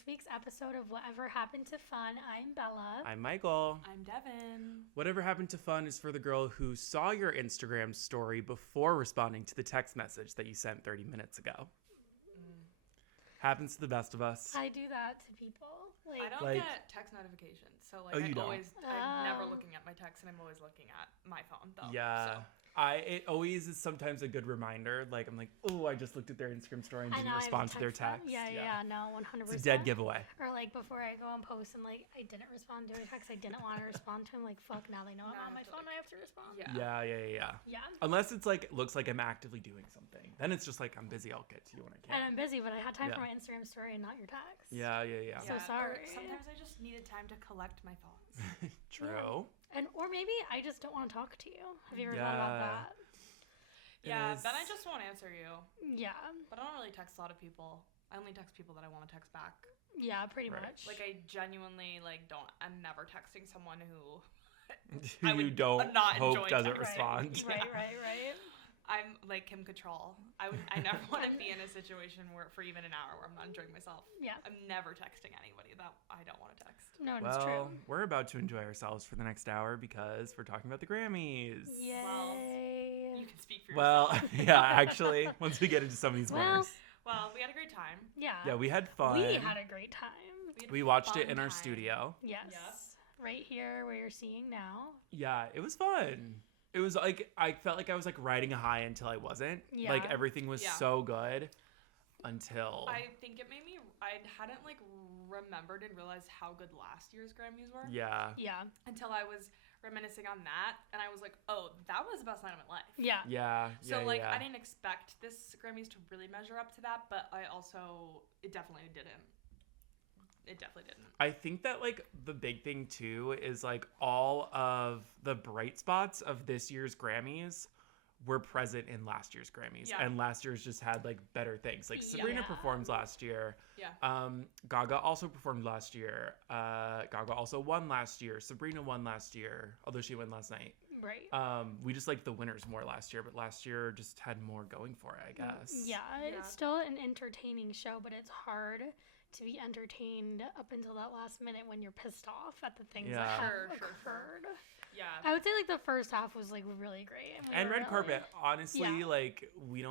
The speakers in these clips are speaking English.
this week's episode of Whatever Happened to Fun. I'm Bella. I'm Michael. I'm Devin. Whatever Happened to Fun is for the girl who saw your Instagram story before responding to the text message that you sent 30 minutes ago. Happens to the best of us. I do that to people. I don't get text notifications, so I'm never looking at my text, and I'm always looking at my phone though. Yeah. So. It always is sometimes a good reminder. Like, I'm like, oh, I just looked at their Instagram story and didn't respond to their text. Yeah, no, 100%. It's a dead giveaway. Or like before I go and post and like I didn't respond to a text, I didn't want to respond to him. Like, fuck, now they know I'm on my phone. I have to respond. Yeah. Unless it's like looks like I'm actively doing something, then it's just like I'm busy. I'll get to you when I can. And I'm busy, but I had time for my Instagram story and not your text. Yeah. So sorry. Sometimes I just needed time to collect my thoughts. True. Yeah. Or maybe I just don't want to talk to you. Have you ever thought about that? Yeah, then I just won't answer you. Yeah. But I don't really text a lot of people. I only text people that I want to text back. Yeah, pretty much. Like, I genuinely, I'm never texting someone who you don't hope doesn't respond. Right. I'm like Kim Cattrall. I never want to be in a situation where for even an hour where I'm not enjoying myself. Yeah. I'm never texting anybody that I don't want to text. No, it's true. We're about to enjoy ourselves for the next hour because we're talking about the Grammys. Yay. Well, you can speak for yourself. Well, yeah, actually, once we get into some of these winners. Well, we had a great time. Yeah. Yeah, we had fun. We had a great time. We watched it in our studio. Yes. Right here where you're seeing now. Yeah, it was fun. It was like, I felt like I was like riding a high until I wasn't. Yeah. Like everything was so good until. I think it made me, I hadn't like remembered and realized how good last year's Grammys were. Yeah. Yeah. Until I was reminiscing on that and I was like, oh, that was the best night of my life. Yeah. Yeah. So I didn't expect this Grammys to really measure up to that, but it definitely didn't. It definitely didn't. I think that like the big thing too is like all of the bright spots of this year's Grammys were present in last year's Grammys, and last year's just had like better things. Like Sabrina performed last year. Yeah. Gaga also performed last year. Gaga also won last year. Sabrina won last year, although she won last night. Right. We just liked the winners more last year, but last year just had more going for it, I guess. Yeah, it's still an entertaining show, but it's hard to be entertained up until that last minute when you're pissed off at the things that have occurred. Yeah. I would say like the first half was like really great. And red carpet, honestly, like we're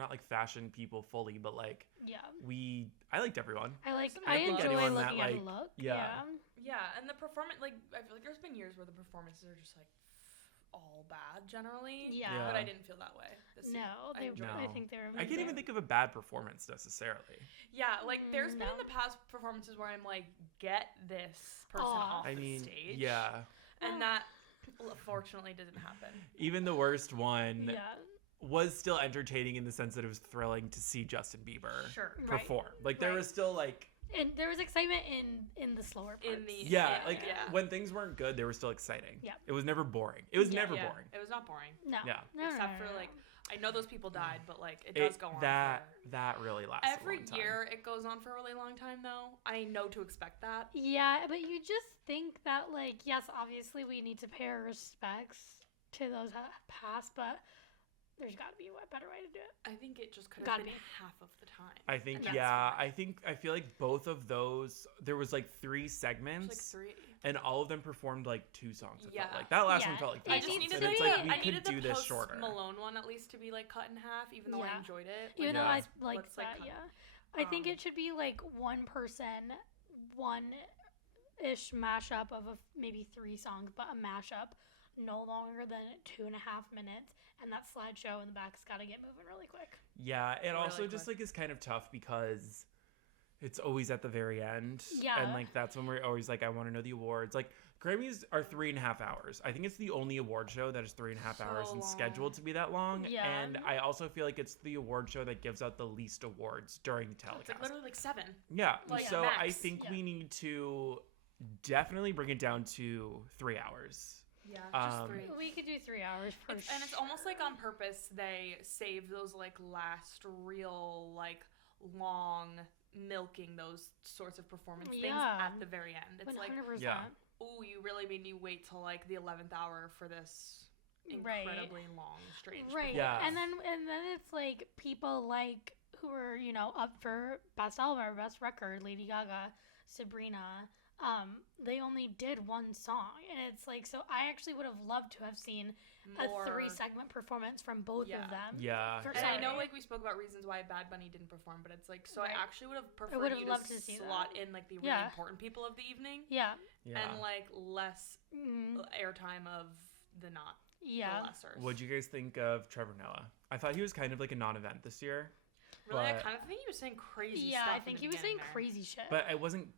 not like fashion people fully, but like I liked everyone. I enjoy looking at a look. Yeah, and the performance, like I feel like there's been years where the performances are just like all bad generally. Yeah. But I didn't feel that way. I think they were amazing. I can't even think of a bad performance necessarily. Yeah, like there's been in the past performances where I'm like, get this person off the stage. Yeah. And that fortunately didn't happen. Even the worst one was still entertaining in the sense that it was thrilling to see Justin Bieber perform. Like there was still like and there was excitement in the slower parts. When things weren't good, they were still exciting. Yeah. It was never boring. It was never boring. It was not boring. No. Yeah. Except for like, I know those people died, but like it does go on. That really lasts every a long time. year. It goes on for a really long time, though. I know to expect that. Yeah, but you just think that like, yes, obviously we need to pay our respects to those past, but there's got to be a better way to do it. I think it just could have been half of the time. I think, I feel like both of those, there was like 3 segments. Like 3. And all of them performed like 2 songs. It felt like. That last one felt like 3 songs. I needed the Post Malone one at least to be like cut in half, even though I enjoyed it. Even though I liked that, I think it should be like one person, one-ish mashup of maybe 3 songs, but a mashup no longer than 2.5 minutes. And that slideshow in the back's got to get moving really quick. Yeah, it also just like is kind of tough because it's always at the very end. Yeah. And like that's when we're always like, I want to know the awards. Like Grammys are 3.5 hours. I think it's the only award show that is 3.5 hours and scheduled to be that long. Yeah. And I also feel like it's the award show that gives out the least awards during the telecast. It's like literally like 7. Yeah. Like so max. I think we need to definitely bring it down to 3 hours. Yeah, just 3. We could do 3 hours for sure. And it's almost like on purpose they save those like last real like long milking those sorts of performance things at the very end. It's 100%. like, oh, you really made me wait till like the 11th hour for this incredibly long, strange. Right. Yeah. And then it's like people like who were, you know, up for Best Album or Best Record, Lady Gaga, Sabrina, they only did one song. And it's like, so I actually would have loved to have seen a 3-segment performance from both of them. Yeah. And I know, like, we spoke about reasons why Bad Bunny didn't perform, but it's like, so I actually would have preferred you to slot in, like, the really important people of the evening. Yeah. And, like, less airtime of the not. Yeah. The lessers. What'd you guys think of Trevor Noah? I thought he was kind of like a non-event this year. Really? I kind of think he was saying crazy stuff. Yeah, I think he was saying crazy shit. But it wasn't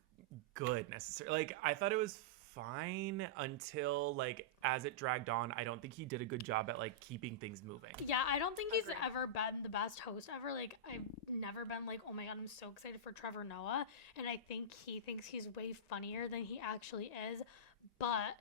good necessarily. Like, I thought it was fine until, like, as it dragged on. I don't think he did a good job at, like, keeping things moving. Yeah, I don't think he's ever been the best host ever. Like, I've never been like, oh my god, I'm so excited for Trevor Noah. And I think he thinks he's way funnier than he actually is. But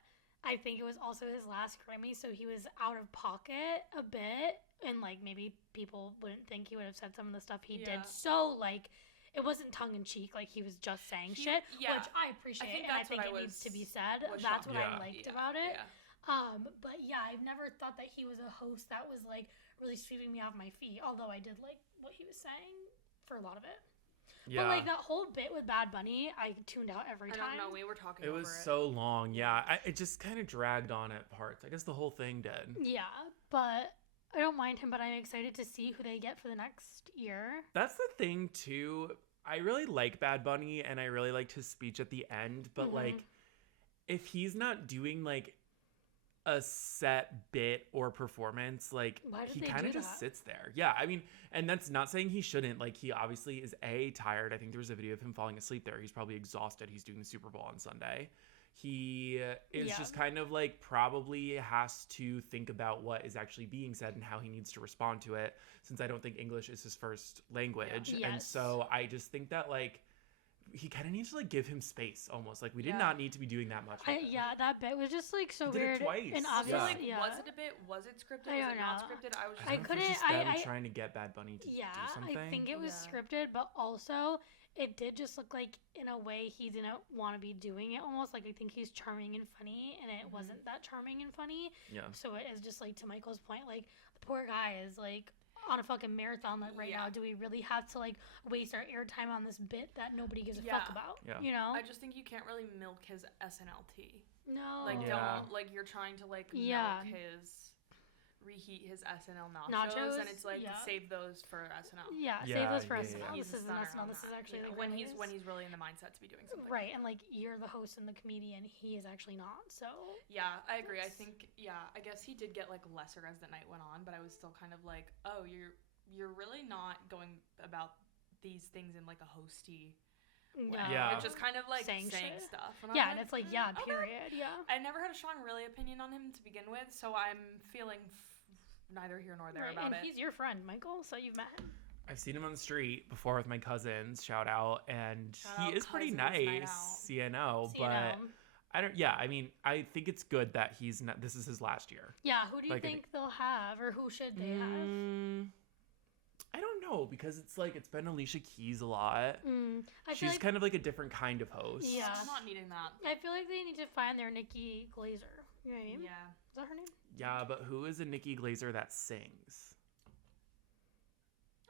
I think it was also his last Grammy, so he was out of pocket a bit. And, like, maybe people wouldn't think he would have said some of the stuff he did. So, like, it wasn't tongue-in-cheek, like he was just saying shit, which I appreciate, and I think it needs to be said. That's what I liked about it. Yeah. But yeah, I've never thought that he was a host that was, like, really sweeping me off my feet, although I did like what he was saying for a lot of it. Yeah. But, like, that whole bit with Bad Bunny, I tuned out every time. I don't know, we were talking over it. It was so long, it just kind of dragged on at parts. I guess the whole thing did. Yeah, but I don't mind him, but I'm excited to see who they get for the next year. That's the thing, too. I really like Bad Bunny, and I really liked his speech at the end, but, like, if he's not doing, like, a set bit or performance, like, he kind of just sits there. Yeah, I mean, and that's not saying he shouldn't. Like, he obviously is, tired. I think there was a video of him falling asleep there. He's probably exhausted. He's doing the Super Bowl on Sunday. He is just kind of, like, probably has to think about what is actually being said and how he needs to respond to it, since I don't think English is his first language. Yeah. And so I just think that, like, he kind of needs to, like, give him space almost. Like, we did not need to be doing that much. That bit was just, like, so he weird. Did it twice. And obviously, was it a bit? Was it scripted? Was it not scripted? I couldn't. Just them trying to get Bad Bunny to do something. I think it was scripted, but also it did just look like, in a way, he didn't want to be doing it almost. Like, I think he's charming and funny, and it wasn't that charming and funny. Yeah. So it is just, like, to Michael's point, like, the poor guy is, like, on a fucking marathon right now. Do we really have to, like, waste our airtime on this bit that nobody gives a fuck about? Yeah. You know? I just think you can't really milk his SNLT. No. Like, don't, like, you're trying to, like, milk reheat his SNL nachos, and it's like, save those for SNL. Yeah, save those for SNL. This isn't SNL. This is actually like when he's really in the mindset to be doing something. Right, and, like, you're the host and the comedian. He is actually not. So yeah, I agree. I think I guess he did get, like, lesser as the night went on, but I was still kind of like, oh, you're really not going about these things in, like, a hosty way. Yeah. It's just kind of like saying stuff. And and it's like, period. Yeah. I never had a strong opinion on him to begin with, so I'm feeling neither here nor there about it. And he's your friend, Michael, so you've met him. I've seen him on the street before with my cousins. Shout out, and he is pretty nice. CNO, but I don't. Yeah, I mean, I think it's good that he's not. This is his last year. Yeah. Who do you think they'll have, or who should they have? I don't know, because it's like, it's been Alicia Keys a lot. She's kind of like a different kind of host. Yeah. I'm not needing that. I feel like they need to find their Nikki Glazer. You know what I mean? Yeah. Is that her name? Yeah, but who is a Nikki Glazer that sings?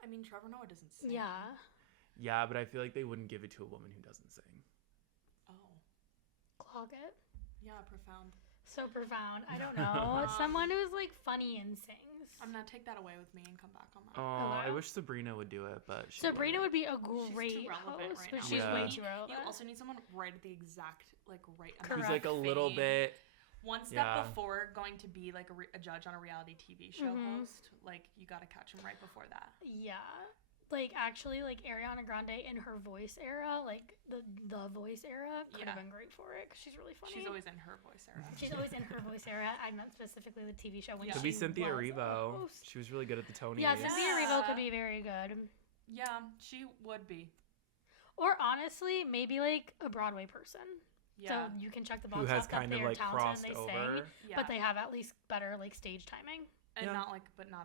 I mean, Trevor Noah doesn't sing. Yeah. Yeah, but I feel like they wouldn't give it to a woman who doesn't sing. Oh. Clog it? Yeah, profound. So profound. I don't know. Someone who's, like, funny and sings. I'm gonna take that away with me and come back on that. Oh, I wish Sabrina would do it, but Sabrina would be a great host, but she's way too relevant. You also need someone right at the exact, like, right. Who's, like, a little bit one step before going to be, like, a judge on a reality TV show host. Like, you gotta catch him right before that. Yeah. Like, actually, like, Ariana Grande in her voice era, like, the voice era, could have been great for it, because she's really funny. She's always in her voice era. She's always in her voice era. I meant specifically the TV show. When could be Cynthia Erivo. She was really good at the Tonys. Yeah, Cynthia Erivo could be very good. Yeah, she would be. Or, honestly, maybe, like, a Broadway person. Yeah. So you can check the box who has off kind that of, they are like, talented crossed and they over. sing, but they have at least better, like, stage timing. And not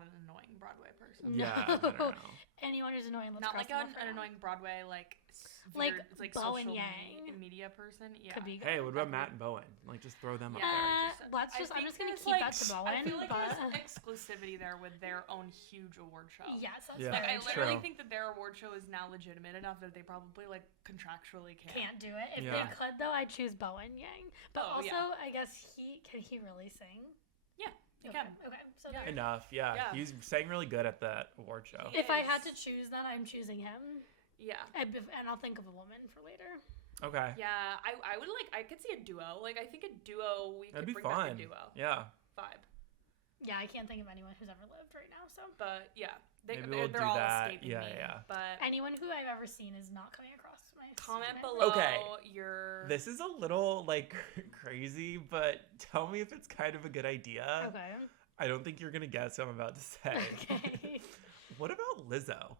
an annoying Broadway person. Yeah, no. Anyone who's annoying, let's not cross like them off an right annoying Broadway Like Bo and social Yang. media person. Yeah. Could be good. Hey, what about Matt and Bowen? Like, just throw them up there. I'm just gonna keep that to Bowen. I feel like there's exclusivity there with their own huge award show. Yes, that's Yeah. very I literally true. think that their award show is now legitimate enough that they probably contractually can't do it. If Yeah. they could though, I'd choose Bowen Yang. But I guess can he really sing? Yeah, he okay. can. Okay, so Yeah. Enough, yeah. He's sang really good at that award show. If I had to choose, then I'm choosing him. Yeah. And I'll think of a woman for later. Okay. Yeah, I would I could see a duo. Like, I think a duo, That'd could be bring fun. back a duo Yeah. vibe. Yeah, I can't think of anyone who's ever lived right now, so. But, yeah. Maybe we'll they're do all that. escaping Yeah, me. yeah. But Anyone who I've ever seen is not coming across my comment screen. below Okay. your... This is a little, crazy, but tell me if it's kind of a good idea. Okay. I don't think you're going to guess what I'm about to say. Okay. What about Lizzo?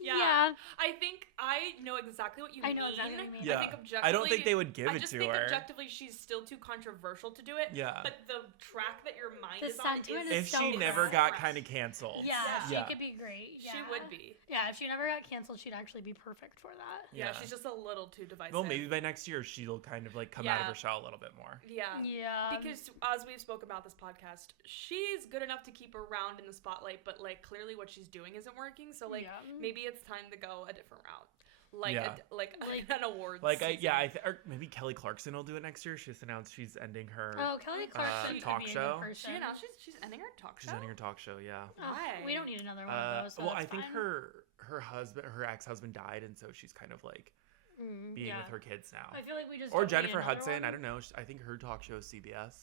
Yeah. I think I know exactly what you mean. I know exactly what you mean. Yeah. I think objectively... I don't think they would give it just to think her. objectively she's still too controversial to do it. Yeah. But the track that your mind The is on sentiment is If so she good. never got kind of canceled. Yeah, Yeah. she could be great. Yeah. She would be. Yeah, if she never got canceled, she'd actually be perfect for that. Yeah, she's just a little too divisive. Well, maybe by next year she'll kind of come out of her shell a little bit more. Yeah. Yeah. Because as we've spoke about this podcast, she's good enough to keep around in the spotlight, but clearly what she's doing isn't working. So maybe it's time to go a different route. An awards. or maybe Kelly Clarkson will do it next year. She just announced she's ending her Kelly Clarkson talk could be show. A good person. She announced she's ending her talk show. She's ending her talk show. Yeah. Why? We don't need another one of those. So well, that's I think fine. her ex-husband died, and so she's kind of being with her kids now. I feel like we just Or don't need Jennifer another Hudson. one. I don't know. I think her talk show is CBS.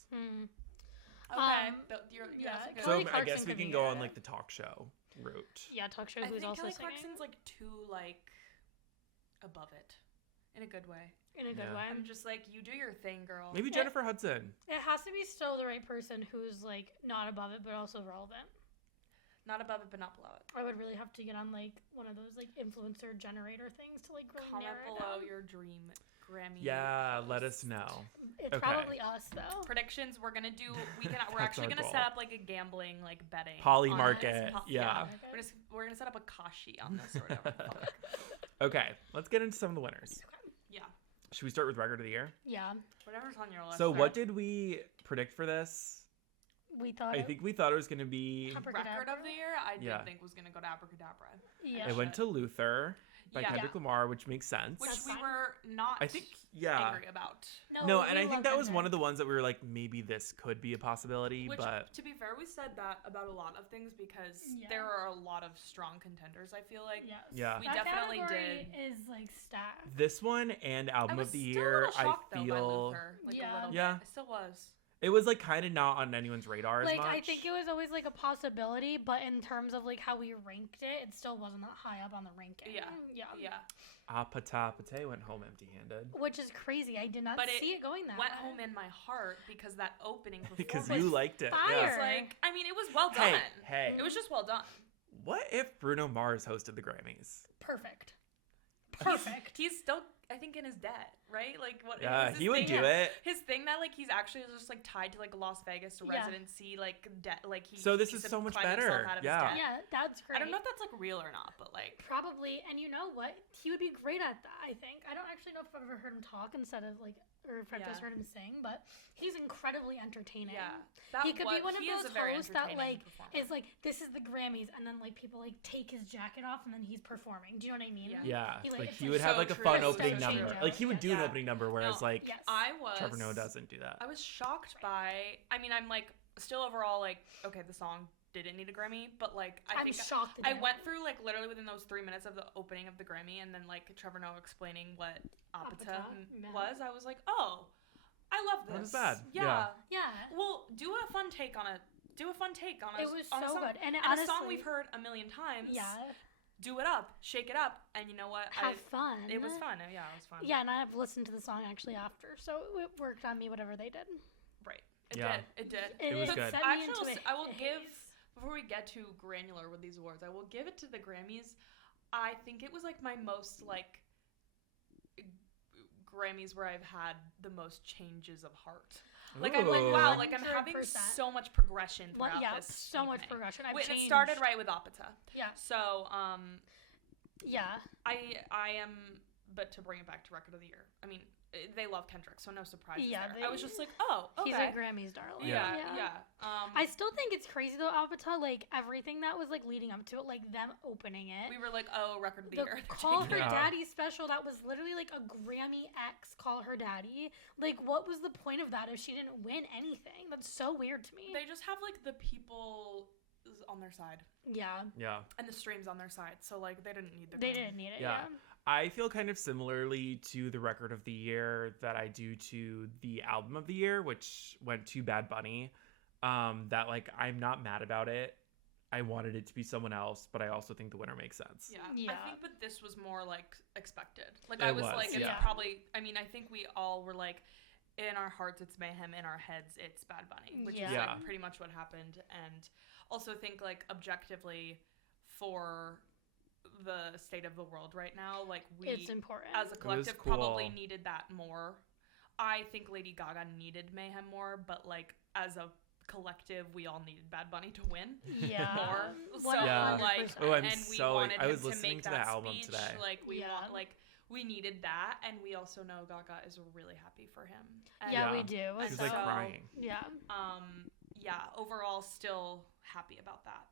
Okay. So Kelly I guess Clarkson we could can be go on good. the talk show route. Yeah, talk show. I Who's think also Kelly singing? Clarkson's too above it, in a good way. In a good way. I'm just you do your thing, girl. Maybe Jennifer Hudson. It has to be still the right person who's not above it, but also relevant. Not above it, but not below it. I would really have to get on one of those influencer generator things to really Comment narrow it below down. your dream Grammy. Yeah, let host. us know. It's Okay. probably us though. Predictions. We're gonna do. We're That's actually our gonna goal. set up a gambling betting. Poly on market, this. yeah. We're gonna set up a kashi on this or whatever. Okay, let's get into some of the winners. Yeah. Should we start with record of the year? Yeah, Whatever's on your list. So what did we predict for this? we thought. I think we thought it was going to be... record of the year? I Yeah. did think was gonna go to Abracadabra. Yeah. It went to Luther by Yeah. Kendrick Lamar, which makes sense. Which That's we fine. were not. I think, yeah. Angry about. No, and we I love think that was Kendrick. one of the ones that we were maybe this could be a possibility, Which, but... to be fair, we said that about a lot of things because Yeah. there are a lot of strong contenders. I feel like. Yes. Yeah. We That definitely category did. Is stacked. This one and Album I was of the still Year, a little shocked, I though, by feel... Luther, a Yeah. little Yeah. bit. I still was. It was kind of not on anyone's radar as much. I think it was always a possibility, but in terms of how we ranked it, it still wasn't that high up on the ranking. Yeah. Yeah. Yeah. Pate went home empty-handed. Which is crazy. I did not But see it going that Went way. home in my heart because that opening performance. Because you liked it. fire. Yeah. it was well done. Hey. It was just well done. What if Bruno Mars hosted the Grammys? Perfect. Perfect. He's still, I think, in his debt, right? What? Yeah, his he would thing- do it. His thing that he's actually just tied to Las Vegas Yeah. residency, debt. He. So this needs is to so much climb himself better. out of his Yeah. debt. Yeah, that's great. I don't know if that's real or not, but Probably, and you know what? He would be great at that, I think. I don't actually know if I've ever heard him talk instead of or if I've Yeah. just heard him sing, but he's incredibly entertaining. yeah, He could be one of he is those a very hosts that entertaining performer. is this is the Grammys, and then people take his jacket off and then he's performing. Do you know what I mean? Yeah. Yeah. He, He it's, would have so a true. fun So opening true. number. He would do an Yeah. opening number, whereas Yes. I was Trevor Noah doesn't do that. I was shocked by. I mean, I'm still overall okay, the song didn't need a Grammy, but I I'm think shocked. I went through literally within those 3 minutes of the opening of the Grammy, and then Trevor Noah explaining what Apata meant. was. I was oh, I love this. That was bad. Yeah. Yeah. Well, do a fun take on it. Do a fun take on it. It was on a so song. good. And a song honestly- we've heard a million times. Yeah. Do it up, shake it up, and you know what? Have fun. It was fun. Yeah, it was fun. Yeah, and I've listened to the song actually after, so it worked on me. Whatever they did. Right. It Yeah. did. It did. It was good. Set me Actually, into I will a give. haze. Before we get too granular with these awards, I will give it to the Grammys. I think it was my most Grammys where I've had the most changes of heart. Like I went, wow, like I'm having 100%. so much progression throughout this. So much progression. And it started right with Apata. Yeah. So, yeah. I am, but to bring it back to record of the year, I mean, they love Kendrick, so no surprises there. I was just like, oh, okay. He's a Grammys darling. Yeah. I still think it's crazy though, Avatar, like everything that was like leading up to it, like them opening it. We were like, oh, record of the year. Call Her Daddy special, that was literally like a Grammy X Call Her Daddy. Like, what was the point of that if she didn't win anything? That's so weird to me. They just have like the people on their side. Yeah. And the streams on their side. So like they didn't need They didn't need it. Yeah. I feel kind of similarly to the record of the year that I do to the album of the year, which went to Bad Bunny. That like I'm not mad about it. I wanted it to be someone else, but I also think the winner makes sense. Yeah. I think, but this was more like expected. Like I was like, it's probably. I mean, I think we all were like, in our hearts it's mayhem, in our heads it's Bad Bunny, which is like pretty much what happened. And also think like objectively for the state of the world right now, like it's important as a collective probably needed that more. I think Lady Gaga needed mayhem more, but like as a collective we all needed Bad Bunny to win more. So like I was listening to the album today. Like we want like we needed that, and we also know Gaga is really happy for him. And we do. She's like crying. Overall still happy about that.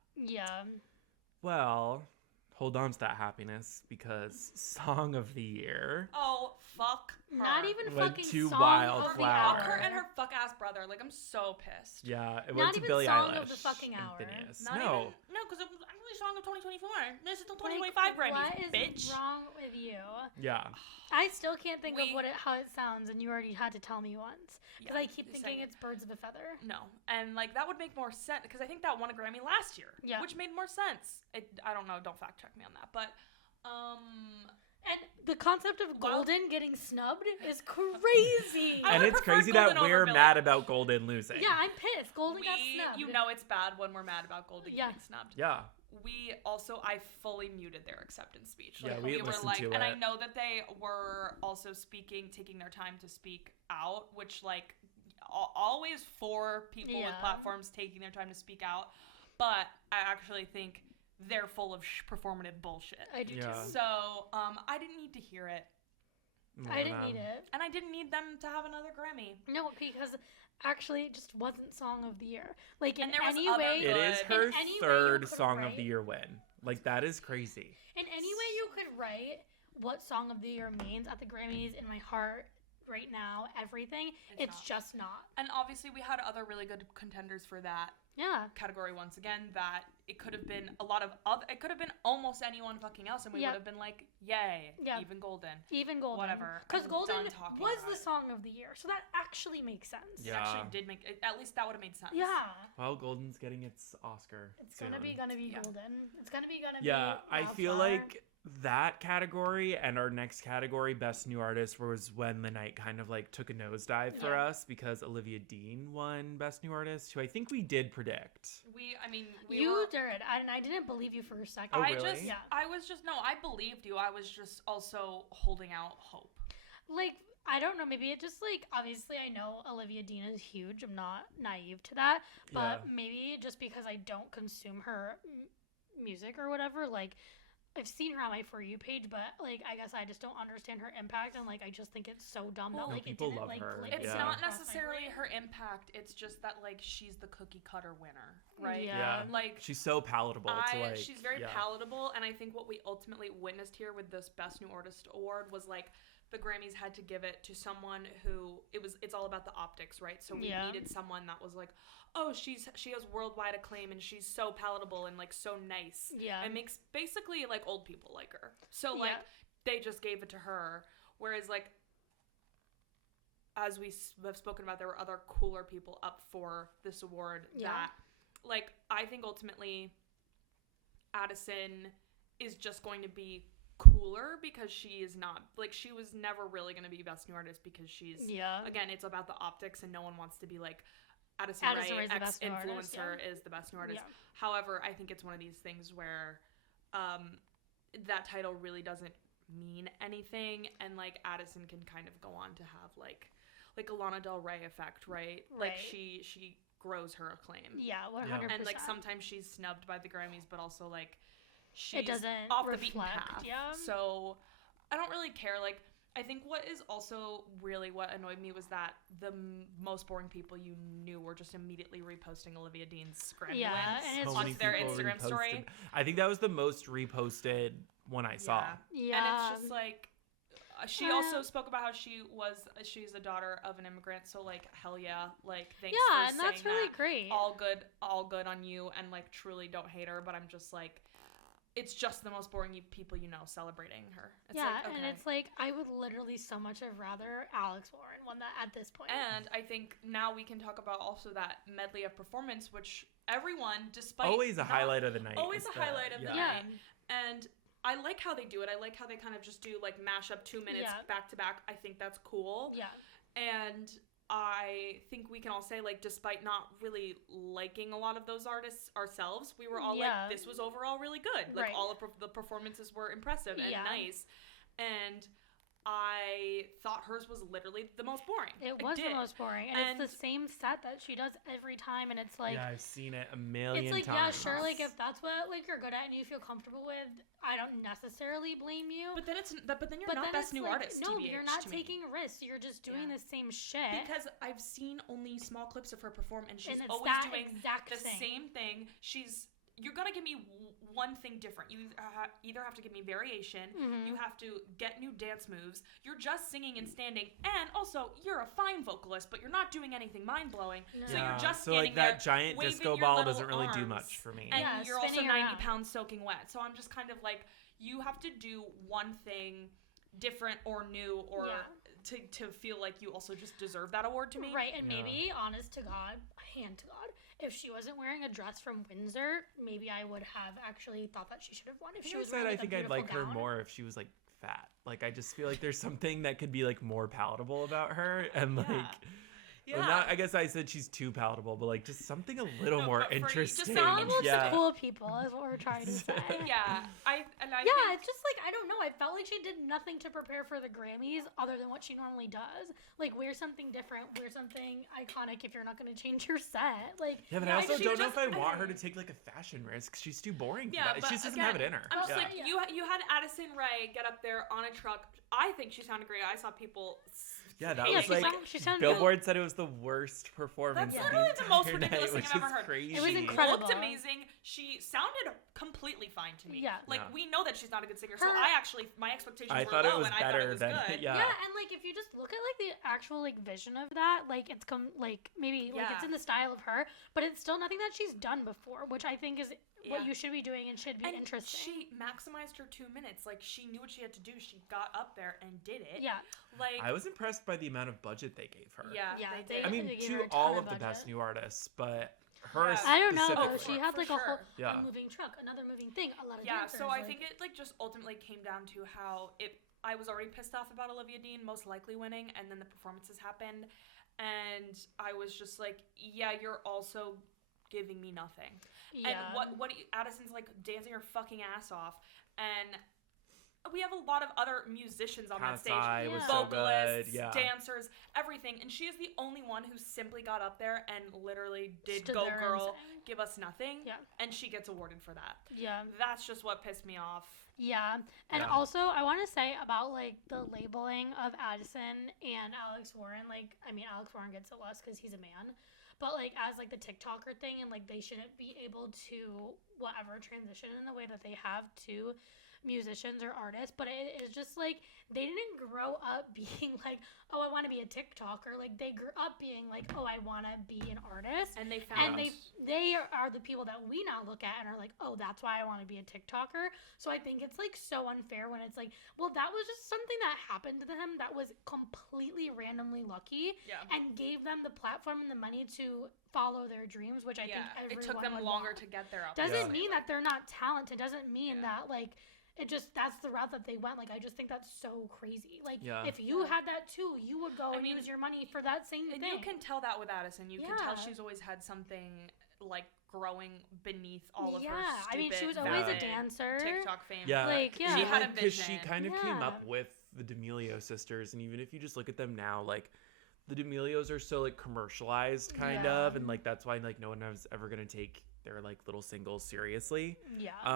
Well, hold on to that happiness, because Song of the Year. Oh, fuck her. Not even went fucking to Song Wildflower. Fuck her and her fuck ass brother. Like I'm so pissed. Yeah, it not went to even Billie Song Eilish. Of the fucking hour. No, because it was actually Song of 2024. This is the 2025 Grammys, bitch. What is wrong with you? Yeah. I still can't think of how it sounds, and you already had to tell me once. Because I keep thinking it's Birds of a Feather. No. And, like, that would make more sense, because I think that won a Grammy last year. Yeah. Which made more sense. I don't know, don't fact check me on that. But, and the concept of Golden getting snubbed is crazy. And it's crazy that we're mad about Golden losing. Yeah, I'm pissed. Golden got snubbed. You know it's bad when we're mad about Golden getting snubbed. Yeah. I fully muted their acceptance speech. Like, we were like, and I know that they were also taking their time to speak out, which like always for people with platforms taking their time to speak out. But I actually think they're full of performative bullshit. I do too. So I didn't need to hear it. I didn't need it. And I didn't need them to have another Grammy. No, because actually it just wasn't Song of the Year. Like in any way, way, it is her third Song of the Year win. Like that is crazy. In any way you could write what Song of the Year means at the Grammys, in my heart right now, everything, it's just not. And obviously we had other really good contenders for that category once again, that it could have been it could have been almost anyone fucking else, and we would have been like, yay, even Golden, whatever, because Golden was the Song of the Year, so that actually makes sense. It actually did make at least that would have made sense. Well, Golden's getting its Oscar. It's gonna be Golden. It's gonna be I feel like that category and our next category, Best New Artist, was when the night kind of like took a nosedive for us, because Olivia Dean won Best New Artist, who I think we did predict. You did, and I didn't believe you for a second. Oh, really? I believed you. I was just also holding out hope. Like, I don't know, maybe it just like, obviously I know Olivia Dean is huge. I'm not naive to that, but maybe just because I don't consume her music or whatever, like, I've seen her on my For You page, but like I guess I just don't understand her impact, and like I just think it's so dumb that like it didn't love like her. It's not necessarily her impact, it's just that like she's the cookie cutter winner, right? Like she's so palatable she's very palatable, and I think what we ultimately witnessed here with this Best New Artist award was like the Grammys had to give it to someone who it's all about the optics, right? So we needed someone that was like, oh, she has worldwide acclaim and she's so palatable and like so nice. Yeah. It makes basically like old people like her. So like they just gave it to her. Whereas like as we have spoken about, there were other cooler people up for this award that like I think ultimately Addison is just going to be cooler because she is not like she was never really going to be Best New Artist because she's again it's about the optics and no one wants to be like Addison Rae, ex-influencer, is the Best New Artist. However, I think it's one of these things where that title really doesn't mean anything, and like Addison can kind of go on to have like like a Lana Del Rey effect, right? Like she grows her acclaim. Yeah, 100%. And like sometimes she's snubbed by the Grammys, but also like she's it doesn't off reflect, the beaten path. Yeah. So I don't really care. Like I think what is also really what annoyed me was that the most boring people you knew were just immediately reposting Olivia Dean's Grammy wins and it's on their Instagram story. I think that was the most reposted one I saw. Yeah. And it's just like she also spoke about how she's the daughter of an immigrant, so like hell yeah, like thanks for saying and that's really great. All good on you, and like truly don't hate her, but I'm just like it's just the most boring people you know celebrating her. It's like, okay. And it's like I would literally so much have rather Alex Warren won that at this point. And I think now we can talk about also that medley of performance, which everyone, despite always a highlight of the night. Always a highlight of the night. And I like how they do it. I like how they kind of just do like mash up 2 minutes back to back. I think that's cool. Yeah. And I think we can all say, like, despite not really liking a lot of those artists ourselves, we were all like, this was overall really good. Like, all of the performances were impressive and nice. And I thought hers was literally the most boring. It was the most boring. And it's the same set that she does every time. And it's like... Yeah, I've seen it a million times. It's like, yeah, sure, like, if that's what, like, you're good at and you feel comfortable with, I don't necessarily blame you. But then you're not best new artist, no, TBH, you're not taking risks. You're just doing the same shit. Because I've seen only small clips of her perform, and she's always doing the same thing. You're gonna give me one thing different. You either have to give me variation, you have to get new dance moves, you're just singing and standing, and also you're a fine vocalist, but you're not doing anything mind-blowing. No. So you're just standing like that there, giant disco ball doesn't really do much for me. And you're also 90 pounds soaking wet. So I'm just kind of like, you have to do one thing different or new or to feel like you also just deserve that award to me. Right, and maybe, honest to God, hand to God, if she wasn't wearing a dress from Windsor, maybe I would have actually thought that she should have won. If she was wearing I think I'd like her more if she was like fat. Like I just feel like there's something that could be like more palatable about her, and like. Yeah. Well, I guess I said she's too palatable, but like just something a little more interesting. Just palatable to cool people is what we're trying to say. It's just like I don't know. I felt like she did nothing to prepare for the Grammys other than what she normally does. Like wear something different, wear something iconic if you're not going to change your set. Like but I also don't know if I want her to take like a fashion risk. She's too boring for that. She just doesn't have it in her. I'm just like you had Addison Rae get up there on a truck. I think she sounded great. I saw people. Yeah, that was like Billboard said it was the worst performance. That's literally the most ridiculous thing I've ever heard. Crazy. It was incredible. She looked amazing. She sounded completely fine to me. Yeah. We know that she's not a good singer, so my expectations were low, and I thought it was good. Yeah, and like if you just look at like the actual like vision of that, like it's maybe like it's in the style of her, but it's still nothing that she's done before, which I think is what you should be doing and should be interesting. She maximized her 2 minutes. Like she knew what she had to do. She got up there and did it. Yeah. Like I was impressed by the amount of budget they gave her. Yeah. They I mean, to all of the best new artists, but her. I don't know. She had like a whole a moving truck, another moving thing, a lot of dancers. So I think it like just ultimately came down to how I was already pissed off about Olivia Dean most likely winning, and then the performances happened, and I was just like, you're also giving me nothing. And what Addison's like dancing her fucking ass off, and we have a lot of other musicians on that stage, vocalists, dancers, everything, and she is the only one who simply got up there and literally did Go Girl, give us nothing, and she gets awarded for that. That's just what pissed me off. Also I want to say about like the labeling of Addison and Alex Warren, like I mean Alex Warren gets it less because he's a man. But, like, as, like, the TikToker thing, and, like, they shouldn't be able to, whatever, transition in the way that they have to musicians or artists. But it is just, like, they didn't grow up being, like, oh, I want to be a TikToker. Like, they grew up being, like, oh, I want to be an artist. And they found... And they are the people that we now look at and are like, oh, that's why I want to be a TikToker. So I think it's, like, so unfair when it's like, well, that was just something that happened to them that was completely randomly lucky and gave them the platform and the money to follow their dreams, which I think everyone it took them longer to get there. Doesn't mean that they're not talented. Doesn't mean that, like... It just, that's the route that they went. Like, I just think that's so crazy. Like, if you had that too, you would go and use your money for that same thing. And you can tell that with Addison. You can tell she's always had something, like, growing beneath all of her stupid, I mean, she was always a dancer. TikTok fame. She had a vision. Because she kind of came up with the D'Amelio sisters. And even if you just look at them now, like, the D'Amelios are so like commercialized kind of, and like that's why like no one is ever gonna take their like little singles seriously.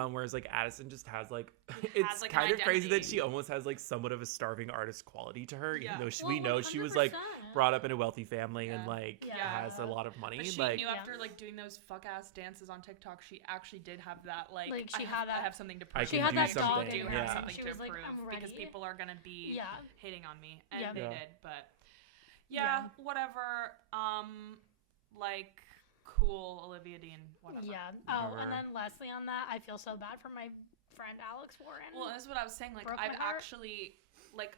Whereas like Addison just has like it's like kind of crazy that she almost has like somewhat of a starving artist quality to her, even though we know 100%. She was like brought up in a wealthy family and like has a lot of money. But she knew after like doing those fuck ass dances on TikTok, she actually did have that like I have something to prove. She had that dog. I do have something to prove because people are gonna be hating on me, and they did. But whatever. Like. Cool, Olivia Dean, whatever. Yeah. Oh, and then lastly on that, I feel so bad for my friend Alex Warren. Well, that's what I was saying. Like, I've actually, like,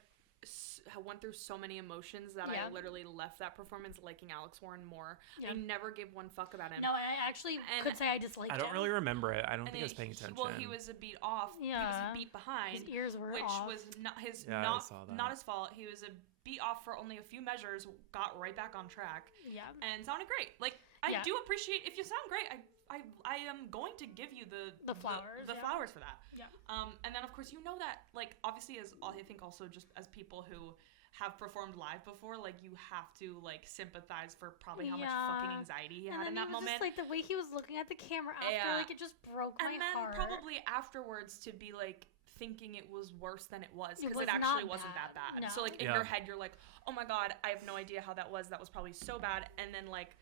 went through so many emotions that I literally left that performance liking Alex Warren more. I never gave one fuck about him. No, I actually could say I disliked him. I don't really remember it. I don't think I was paying attention. Well, he was a beat off. Yeah. He was a beat behind. His ears were which off. was not his not his fault. He was a beat off for only a few measures, got right back on track. Yeah. And sounded great. Like, I do appreciate if you sound great. I am going to give you the flowers. The flowers for that. Yeah. And then of course you know that like obviously as I think also just as people who have performed live before, like you have to like sympathize for probably how much fucking anxiety he had in that moment. Just, like the way he was looking at the camera after, like it just broke my heart. And then probably afterwards to be like thinking it was worse than it was because it actually wasn't that bad. No. So like in your head you're like, oh my god, I have no idea how that was. That was probably so bad. And then like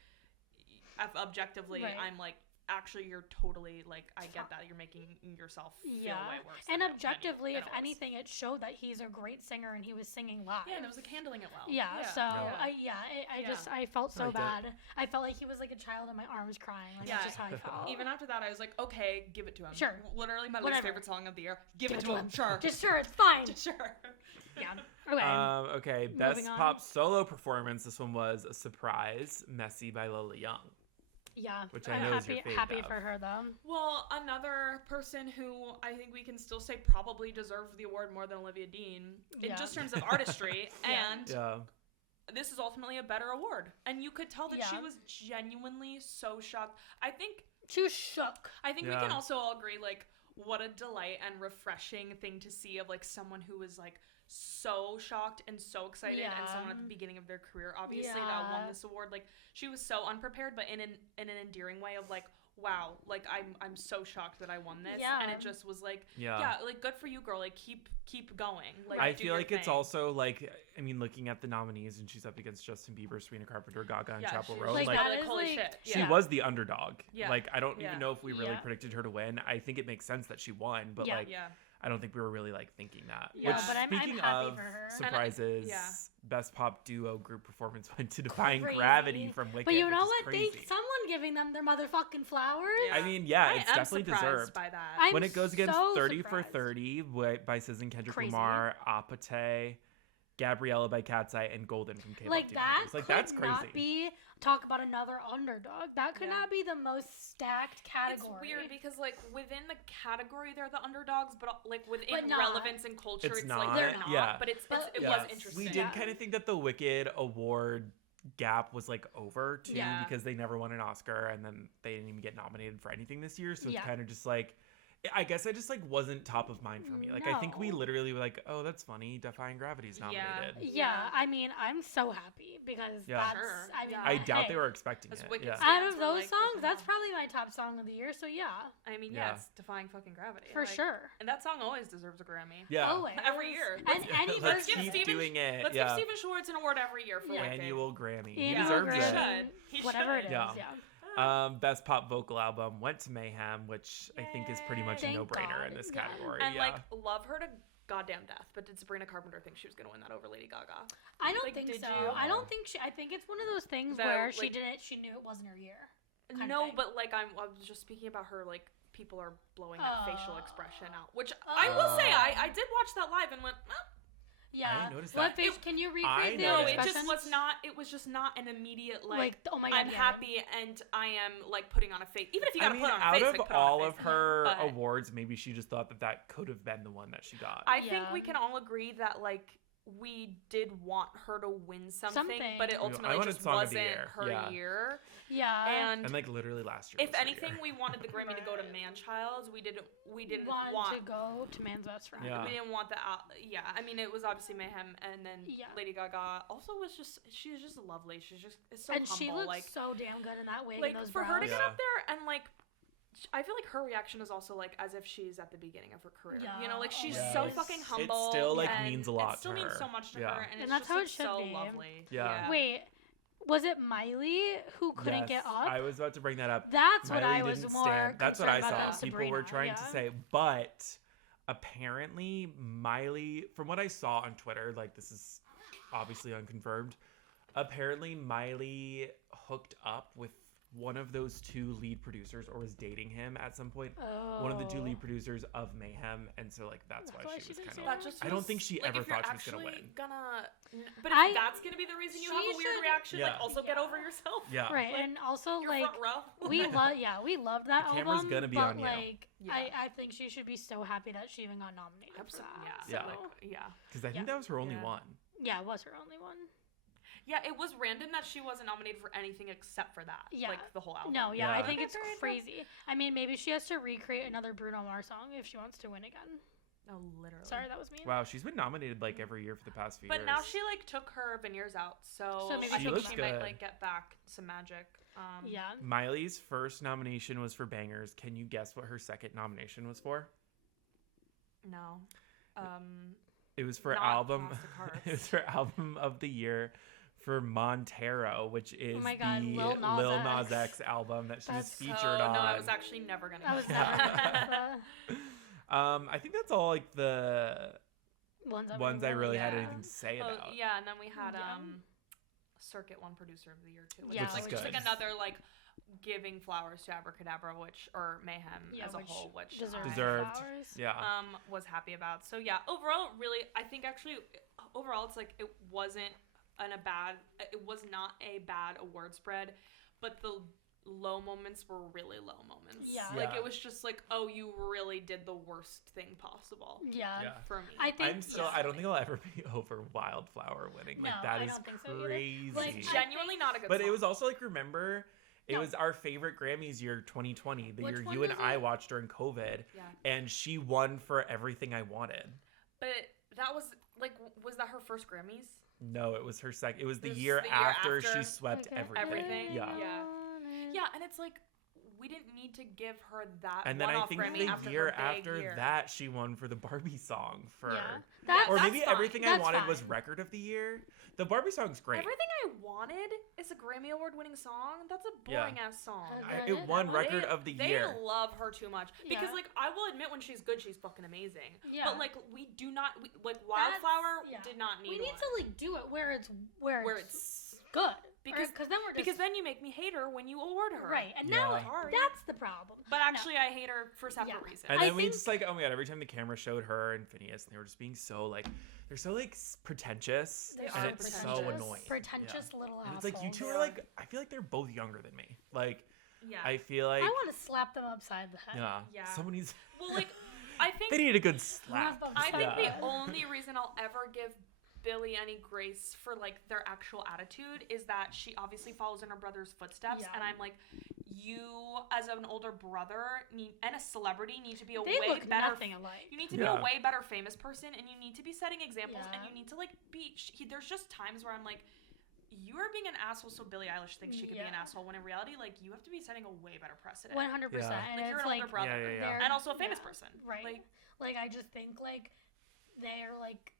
objectively, I'm like, actually, you're totally like, I get that you're making yourself feel way worse. And objectively, if anything, it showed that he's a great singer and he was singing live. Yeah, and it was like handling it well. I felt so bad. I felt like he was like a child in my arms crying. Like that's just how I felt. Even after that, I was like, okay, give it to him. Sure. Literally my least favorite song of the year. Give it to him. Sure. Just sure, it's fine. Just sure. Yeah. Okay. Best pop solo performance. This one was a surprise. Messy by Lola Young. Yeah, which I know is your favorite. Happy for her though. Well, another person who I think we can still say probably deserved the award more than Olivia Dean in just terms of artistry, and this is ultimately a better award. And you could tell that she was genuinely so shocked. I think she was shook. I think we can also all agree, like, what a delight and refreshing thing to see of like someone who was like so shocked and so excited and someone at the beginning of their career obviously that won this award. Like she was so unprepared but in an endearing way of like, wow, like I'm so shocked that I won this and it just was like like good for you, girl, like keep going. Like I feel like it's also like, I mean, looking at the nominees and she's up against Justin Bieber, Sabrina Carpenter, Gaga, and Chappell Roan, like holy shit. She was the underdog. Like I don't even know if we really predicted her to win. I think it makes sense that she won, but I don't think we were really like thinking that. Yeah, which, but I'm happy of for her. Surprises, best pop duo group performance went to Defying Gravity from Wicked. But you know what? Someone giving them their motherfucking flowers. I mean, it's definitely deserved. By that. When it goes against 30 for 30 by SZA and Kendrick Lamar, Apate, Gabriella by Cat's Eye, and Golden from K-pop. Like that like that's crazy. Not be talk about another underdog. That could not be the most stacked category. It's weird because like within the category they're the underdogs, but like within relevance and culture, it's like they're not. Yeah. But it was interesting. We did kind of think that the Wicked award gap was like over too because they never won an Oscar and then they didn't even get nominated for anything this year. So it's kind of just like, I guess I just like wasn't top of mind for me. Like I think we literally were like, oh, that's funny, Defying Gravity's nominated. Yeah, I mean, I'm so happy because that's. I mean, I doubt they were expecting it. Out of those songs, that's probably my top song of the year. So I mean, it's Defying fucking Gravity for sure. And that song always deserves a Grammy. Yeah, always. Every year. And any let's keep doing it. Let's give Steven Schwartz an award every year for annual Grammy. He deserves it. Whatever it is. Best pop vocal album went to Mayhem, which I think is pretty much a no-brainer in this category. And like, love her to goddamn death. But did Sabrina Carpenter think she was gonna win that over Lady Gaga? I don't think so. I don't think I think it's one of those things where she did it. She knew it wasn't her year. No, but like I was just speaking about her. Like people are blowing that facial expression out, which I will say I did watch that live and went. Yeah. I didn't notice that. Can you recreate the it just was not. It was just not an immediate like oh my god, I'm happy and I am like putting on a face. Even if you gotta put on a face, out of all of her awards, maybe she just thought that could have been the one that she got. I think we can all agree that like we did want her to win something. But it ultimately just Song wasn't her yeah. year. Yeah. And like literally last year. If anything, we wanted the Grammy to go to Man-Child. We didn't want to go to Man's Best Friend. Yeah. We didn't want I mean, it was obviously Mayhem, and then Lady Gaga also was she's just lovely. She's so and humble. She looks so damn good in that wig. Like, and those for brows. her to get up there and like, I feel like her reaction is also like as if she's at the beginning of her career. Yeah. You know, like she's so fucking humble. It still like means a lot. It still means so much to her, and it's that's just how it should so be. lovely. Yeah. Wait, was it Miley who couldn't get up? I was about to bring that up. That's Miley what I was more. That's what I saw. Sabrina, People were trying to say, but apparently Miley, from what I saw on Twitter, like this is obviously unconfirmed. Apparently Miley hooked up with one of those two lead producers or was dating him at some point. Oh. One of the two lead producers of Mayhem, and so like that's why she was kind of I don't think she like, ever thought she was gonna win. But if that's gonna be the reason you have a weird reaction, like also get over yourself. Yeah. Right, like, and also your like front row. we love that the camera's album. Gonna be but on you. like I think she should be so happy that she even got nominated for that. Because I think that was her only one. Yeah, it was her only one. Yeah, it was random that she wasn't nominated for anything except for that. Yeah. Like, the whole album. No, I think it's crazy. I mean, maybe she has to recreate another Bruno Mars song if she wants to win again. Oh, literally. Sorry, that was me. Wow, she's been nominated, like, every year for the past few years. But now she, like, took her veneers out, so maybe I think she good. might, like, get back some magic. Yeah. Miley's first nomination was for Bangers. Can you guess what her second nomination was for? No. It was for album. It was for album of the year for Montero, which is the Lil Nas X album that she's featured on. No, I was actually never gonna. I was never. I think that's all like the ones I really had anything to say about. Yeah, and then we had Circuit One Producer of the Year too, which is like good. just like another like giving flowers to Abracadabra, or Mayhem as a whole, which deserved. Yeah. Was happy about. So yeah, overall, really, I think actually, overall, it's like it was not a bad award spread, but the low moments were really low moments. Yeah. Like it was just like, oh, you really did the worst thing possible. Yeah. For me. I think I don't think I'll ever be over Wildflower winning. Like that is crazy. So like genuinely not a good But song. it was also like, remember, it was our favorite Grammys year 2020, the year you and I watched during COVID. Yeah. And she won for Everything I Wanted. But that was like, was that her first Grammys? No, it was her second. It was the year after she swept everything. Yeah. Yeah, and it's like, we didn't need to give her that. And then I think Grammy the year after that, she won for the Barbie song for. Yeah. Or maybe Everything I Wanted fine. was Record of the Year. The Barbie song's great. Everything I Wanted is a Grammy Award-winning song. That's a boring-ass song. It won Record of the Year. They love her too much. Because, like, I will admit when she's good, she's fucking amazing. Yeah. But, like, we do not... Wildflower did not need We need to, like, do it where it's good. Because then you make me hate her when you award her. Right. And now that's the problem. But actually, I hate her for separate reasons. And then we just like, oh my god, every time the camera showed her and Phineas, and they were just being so like, they're so like pretentious. And it's so annoying. Pretentious little assholes. And it's like, you two are like, I feel like they're both younger than me. Like, yeah. I feel like. I want to slap them upside the head. Yeah. Somebody's. Well, like, I think. They need a good slap. I think the only reason I'll ever give Billie any grace for like their actual attitude is that she obviously follows in her brother's footsteps, and I'm like, you as an older brother and a celebrity need to be way better. Nothing alike. You need to be a way better famous person, and you need to be setting examples, and you need to like be. There's just times where I'm like, you are being an asshole, so Billie Eilish thinks she could be an asshole, when in reality, like, you have to be setting a way better precedent. 100%. Like, you're an older brother, and also a famous person, right? Like I just think like they're like,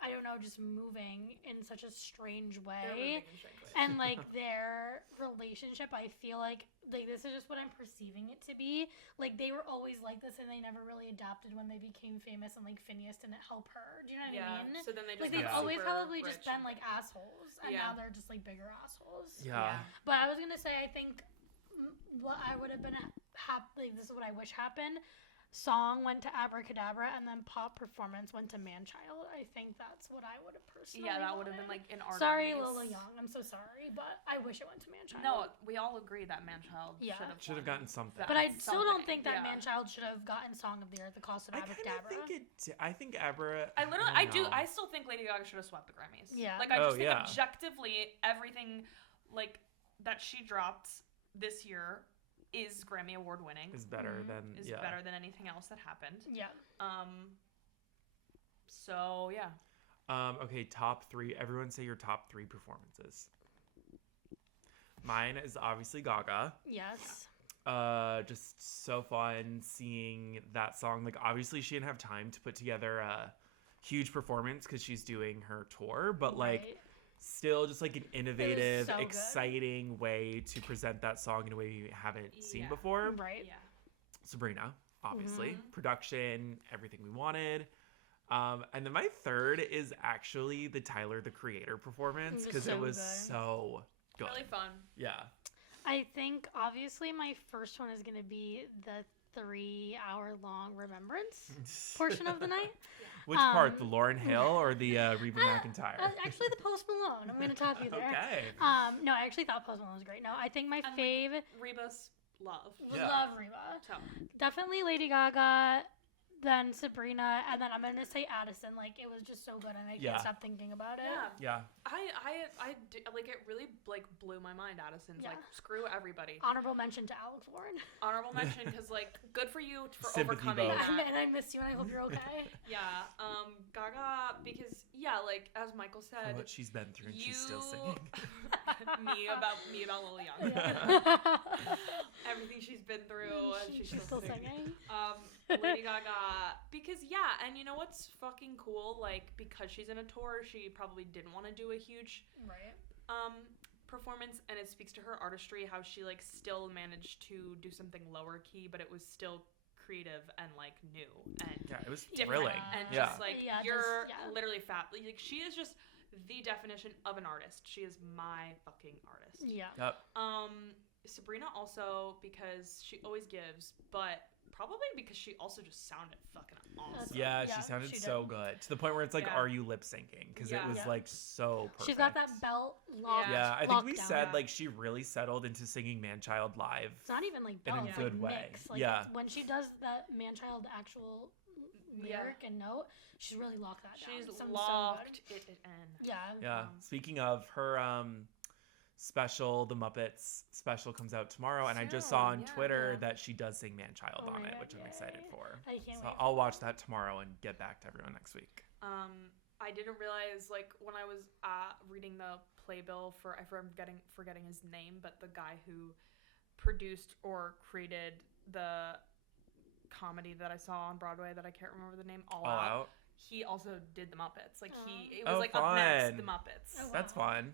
I don't know, just moving in such a strange way. And, like, their relationship, I feel like, this is just what I'm perceiving it to be. Like, they were always like this, and they never really adapted when they became famous, and, like, Phineas didn't help her. Do you know what I mean? So then they just like, they've always probably just been, like, assholes, and now they're just, like, bigger assholes. Yeah. But I was going to say, I think what I would have been happy, like, this is what I wish happened. Song went to Abracadabra, and then pop performance went to Manchild. I think that's what I would have personally that would have been like an art. Sorry, Lola Young. I'm so sorry, but I wish it went to Manchild. No, we all agree that Manchild should have gotten something. But I still don't think that Manchild should have gotten Song of the Year at the cost of Abracadabra. I think Abra. I still think Lady Gaga should have swept the Grammys. Yeah. Like I just think objectively everything like that she dropped this year is Grammy Award winning. Is better than anything else that happened. Yeah. So yeah. Okay, top 3. Everyone say your top 3 performances. Mine is obviously Gaga. Yes. Just so fun seeing that song. Like obviously she didn't have time to put together a huge performance because she's doing her tour, but like still just like an innovative, exciting way to present that song in a way we haven't seen before. Right. Yeah. Sabrina, obviously. Production, everything we wanted. And then my third is actually the Tyler, the Creator performance because it was so good. Really fun. Yeah. I think obviously my first one is going to be the 3-hour-long remembrance portion of the night. Which part, the Lauryn Hill or the Reba McEntire? Actually, the Post Malone. I'm going to top you there. Okay. No, I actually thought Post Malone was great. No, I think my fave... Reba's love. Love Reba. Definitely Lady Gaga, then Sabrina, and then I'm going to say Addison. Like, it was just so good, and I can't stop thinking about it. Yeah. Like, it really, like, blew my mind, Addison's. Like, screw everybody. Honorable mention to Alex Warren. Honorable mention, because, like, good for you for Sympathy overcoming vote. that. And I miss you, and I hope you're okay. Gaga, because, like, as Michael said... For what she's been through, and she's still singing. me about Lily Young. Everything she's been through, and she's still singing. Lady Gaga, because and you know what's fucking cool? Like, because she's in a tour, she probably didn't want to do a huge performance, and it speaks to her artistry, how she like still managed to do something lower key, but it was still creative and like new and it was different. thrilling And just like you're literally fat. Like she is just the definition of an artist. She is my fucking artist. Yep. Sabrina also because she always gives, but probably because she also just sounded fucking awesome. Yeah, she sounded so good. To the point where it's like, are you lip syncing? Because it was like so perfect. She's got that belt locked. Yeah, I think we said like she really settled into singing Manchild live. It's not even like belt, in a good way. Mix. Like, when she does that Manchild actual lyric and note, she's really locked that down. She's locked it in. Yeah. Speaking of her special, the Muppets special comes out tomorrow, and I just saw on Twitter that she does sing Manchild on it, which I'm excited for. I can't wait. I'll watch that tomorrow and get back to everyone next week. I didn't realize, like, when I was reading the playbill for, I'm forgetting his name, but the guy who produced or created the comedy that I saw on Broadway that I can't remember the name, All Out. He also did the Muppets. Like it was like fun. Up Next, the Muppets. Oh, wow. That's fun.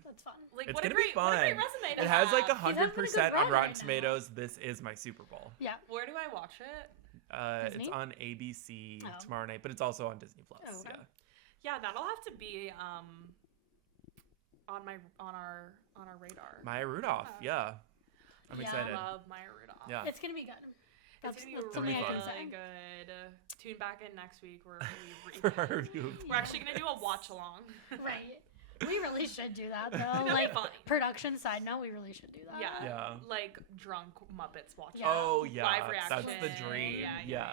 Like it's gonna be fun. What a great resume to it has have. like 100% on Rotten Tomatoes. This is my Super Bowl. Yeah. Where do I watch it? It's on ABC tomorrow night, but it's also on Disney Plus. Oh, okay. Yeah, that'll have to be on our radar. Maya Rudolph. Yeah. I'm excited. I love Maya Rudolph. Yeah. It's gonna be good. It's gonna be really good. Tune back in next week where we're actually gonna do a watch along. Right. We really should do that though. Like production side note, we really should do that. Yeah. Like drunk Muppets watching. Oh yeah. Live reaction. That's the dream. Yeah.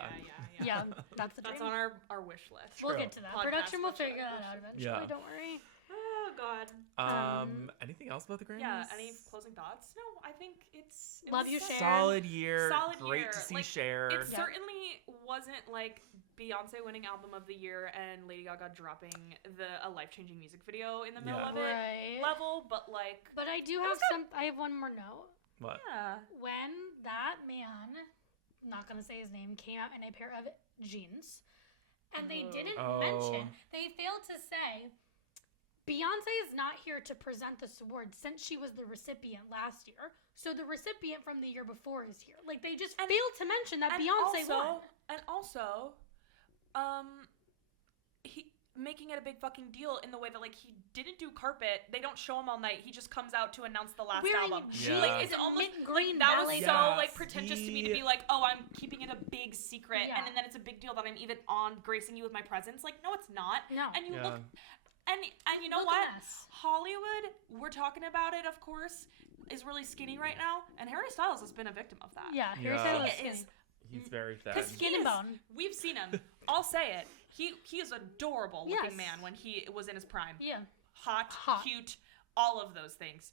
That's the dream. That's on our wish list. We'll get to that. Production will figure that out eventually. Yeah. Don't worry. Oh God. Anything else about the Grammys? Yeah. Any closing thoughts? No, I think it love was you, Cher. Solid year. Great to see Cher. It certainly wasn't like Beyonce winning Album of the Year and Lady Gaga dropping a life-changing music video in the middle of it level, but like. But I do have I have one more note. What? Yeah. When that man, not gonna say his name, came out in a pair of jeans, and they didn't mention, they failed to say, Beyonce is not here to present this award since she was the recipient last year. So the recipient from the year before is here. Like, they just failed to mention that Beyonce won. And also, making it a big fucking deal in the way that like he didn't do carpet. They don't show him all night. He just comes out to announce the last album. Like it's almost like that was so like pretentious to me to be like, oh, I'm keeping it a big secret, and then it's a big deal that I'm even on gracing you with my presence. Like no, it's not. No. And you look, and you know what? Hollywood, we're talking about it, of course, is really skinny right now, and Harry Styles has been a victim of that. Yeah, Harry Styles is. He's very thin. Skin and bone. We've seen him. I'll say it. He is adorable looking man when he was in his prime. Yeah. Hot, cute, all of those things.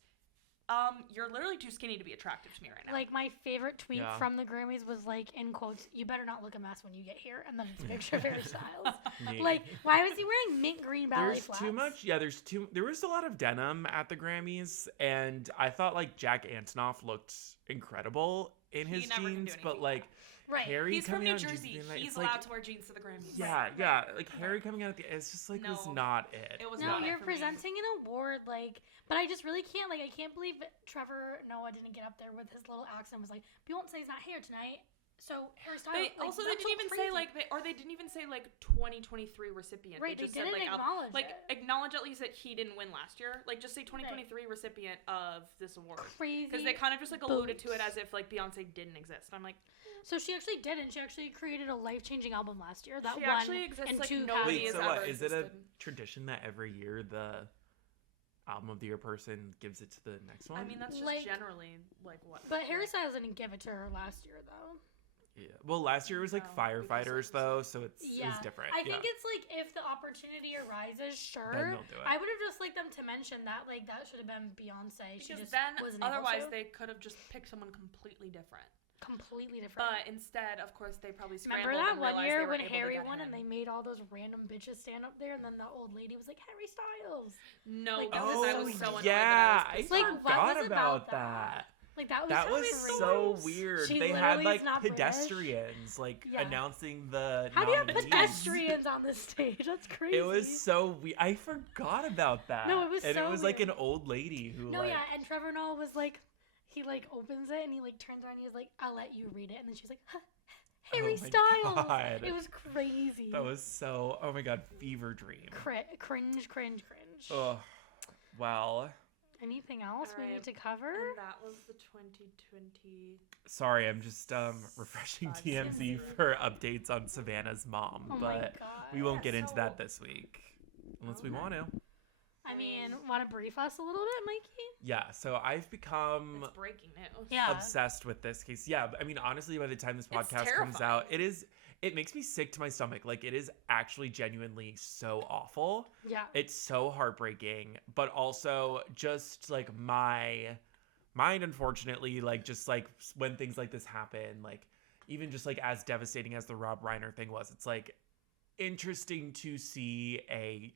You're literally too skinny to be attractive to me right now. Like, my favorite tweet from the Grammys was, like, in quotes, "You better not look a mess when you get here," and then it's a picture of Harry Styles. Like, why was he wearing mint green ballet flats? There's too much. Yeah, there was a lot of denim at the Grammys, and I thought, like, Jack Antonoff looked incredible in his jeans, but, like, Harry he's coming from New out Jersey. Jeans, like, he's allowed to wear jeans to the Grammys. Yeah. Like Harry coming out, it's just like was not it. It was no, not you're presenting an award, like, but I just really can't. Like, I can't believe Trevor Noah didn't get up there with his little accent. Was like, Beyonce's not here tonight, so Harry Styles. They didn't even say like they didn't even say like 2023 recipient. Right, they just didn't said acknowledge it. Acknowledge at least that he didn't win last year. Like just say 2023 recipient of this award. Crazy. Because they kind of just like alluded to it as if like Beyonce didn't exist. I'm like. So she actually didn't. She actually created a life-changing album last year. That she won actually exists like into nobody has ever is it existed. a tradition that every year the album of the year person gives it to the next one? I mean, that's just like, generally like what. But Harry Styles didn't give it to her last year, though. Yeah. Well, last year it was like firefighters, though, so it was different. I think it's like if the opportunity arises, sure. Then they'll do it. I would have just liked them to mention that, like, that should have been Beyonce. Because then, otherwise, they could have just picked someone completely different. But instead, of course, they probably scrambled. Remember that and one year when able Harry to get won him. and they made all those random bitches stand up there, and then the old lady was like, Harry Styles. No, like, I was so annoyed yeah, that I was forgot about that. Like that was so weird. They had like pedestrians like Yeah. announcing the How do you have nominees. pedestrians on the stage? That's crazy. It was so weird. I forgot about that. No, it was and so it was like weird. an old lady who No, yeah, and Trevor Noah was like, he like opens it and he like turns around and he's like, "I'll let you read it," and then she's like, Harry Styles. God. It was crazy. That was so. Oh my god, fever dream. Cringe. Oh, well. Anything else we need to cover? And that was the 2020. Sorry, I'm just refreshing TMZ for updates on Savannah's mom, but we won't get into that this week unless we want to. I mean, want to brief us a little bit, Mikey? Yeah, so I've become It's breaking news. obsessed with this case. Yeah, I mean, honestly, by the time this podcast comes out, it makes me sick to my stomach. Like, it is actually genuinely so awful. Yeah. It's so heartbreaking, but also just, like, my mind, unfortunately, like, just, like, when things like this happen, like, even just, like, as devastating as the Rob Reiner thing was, it's, like, interesting to see a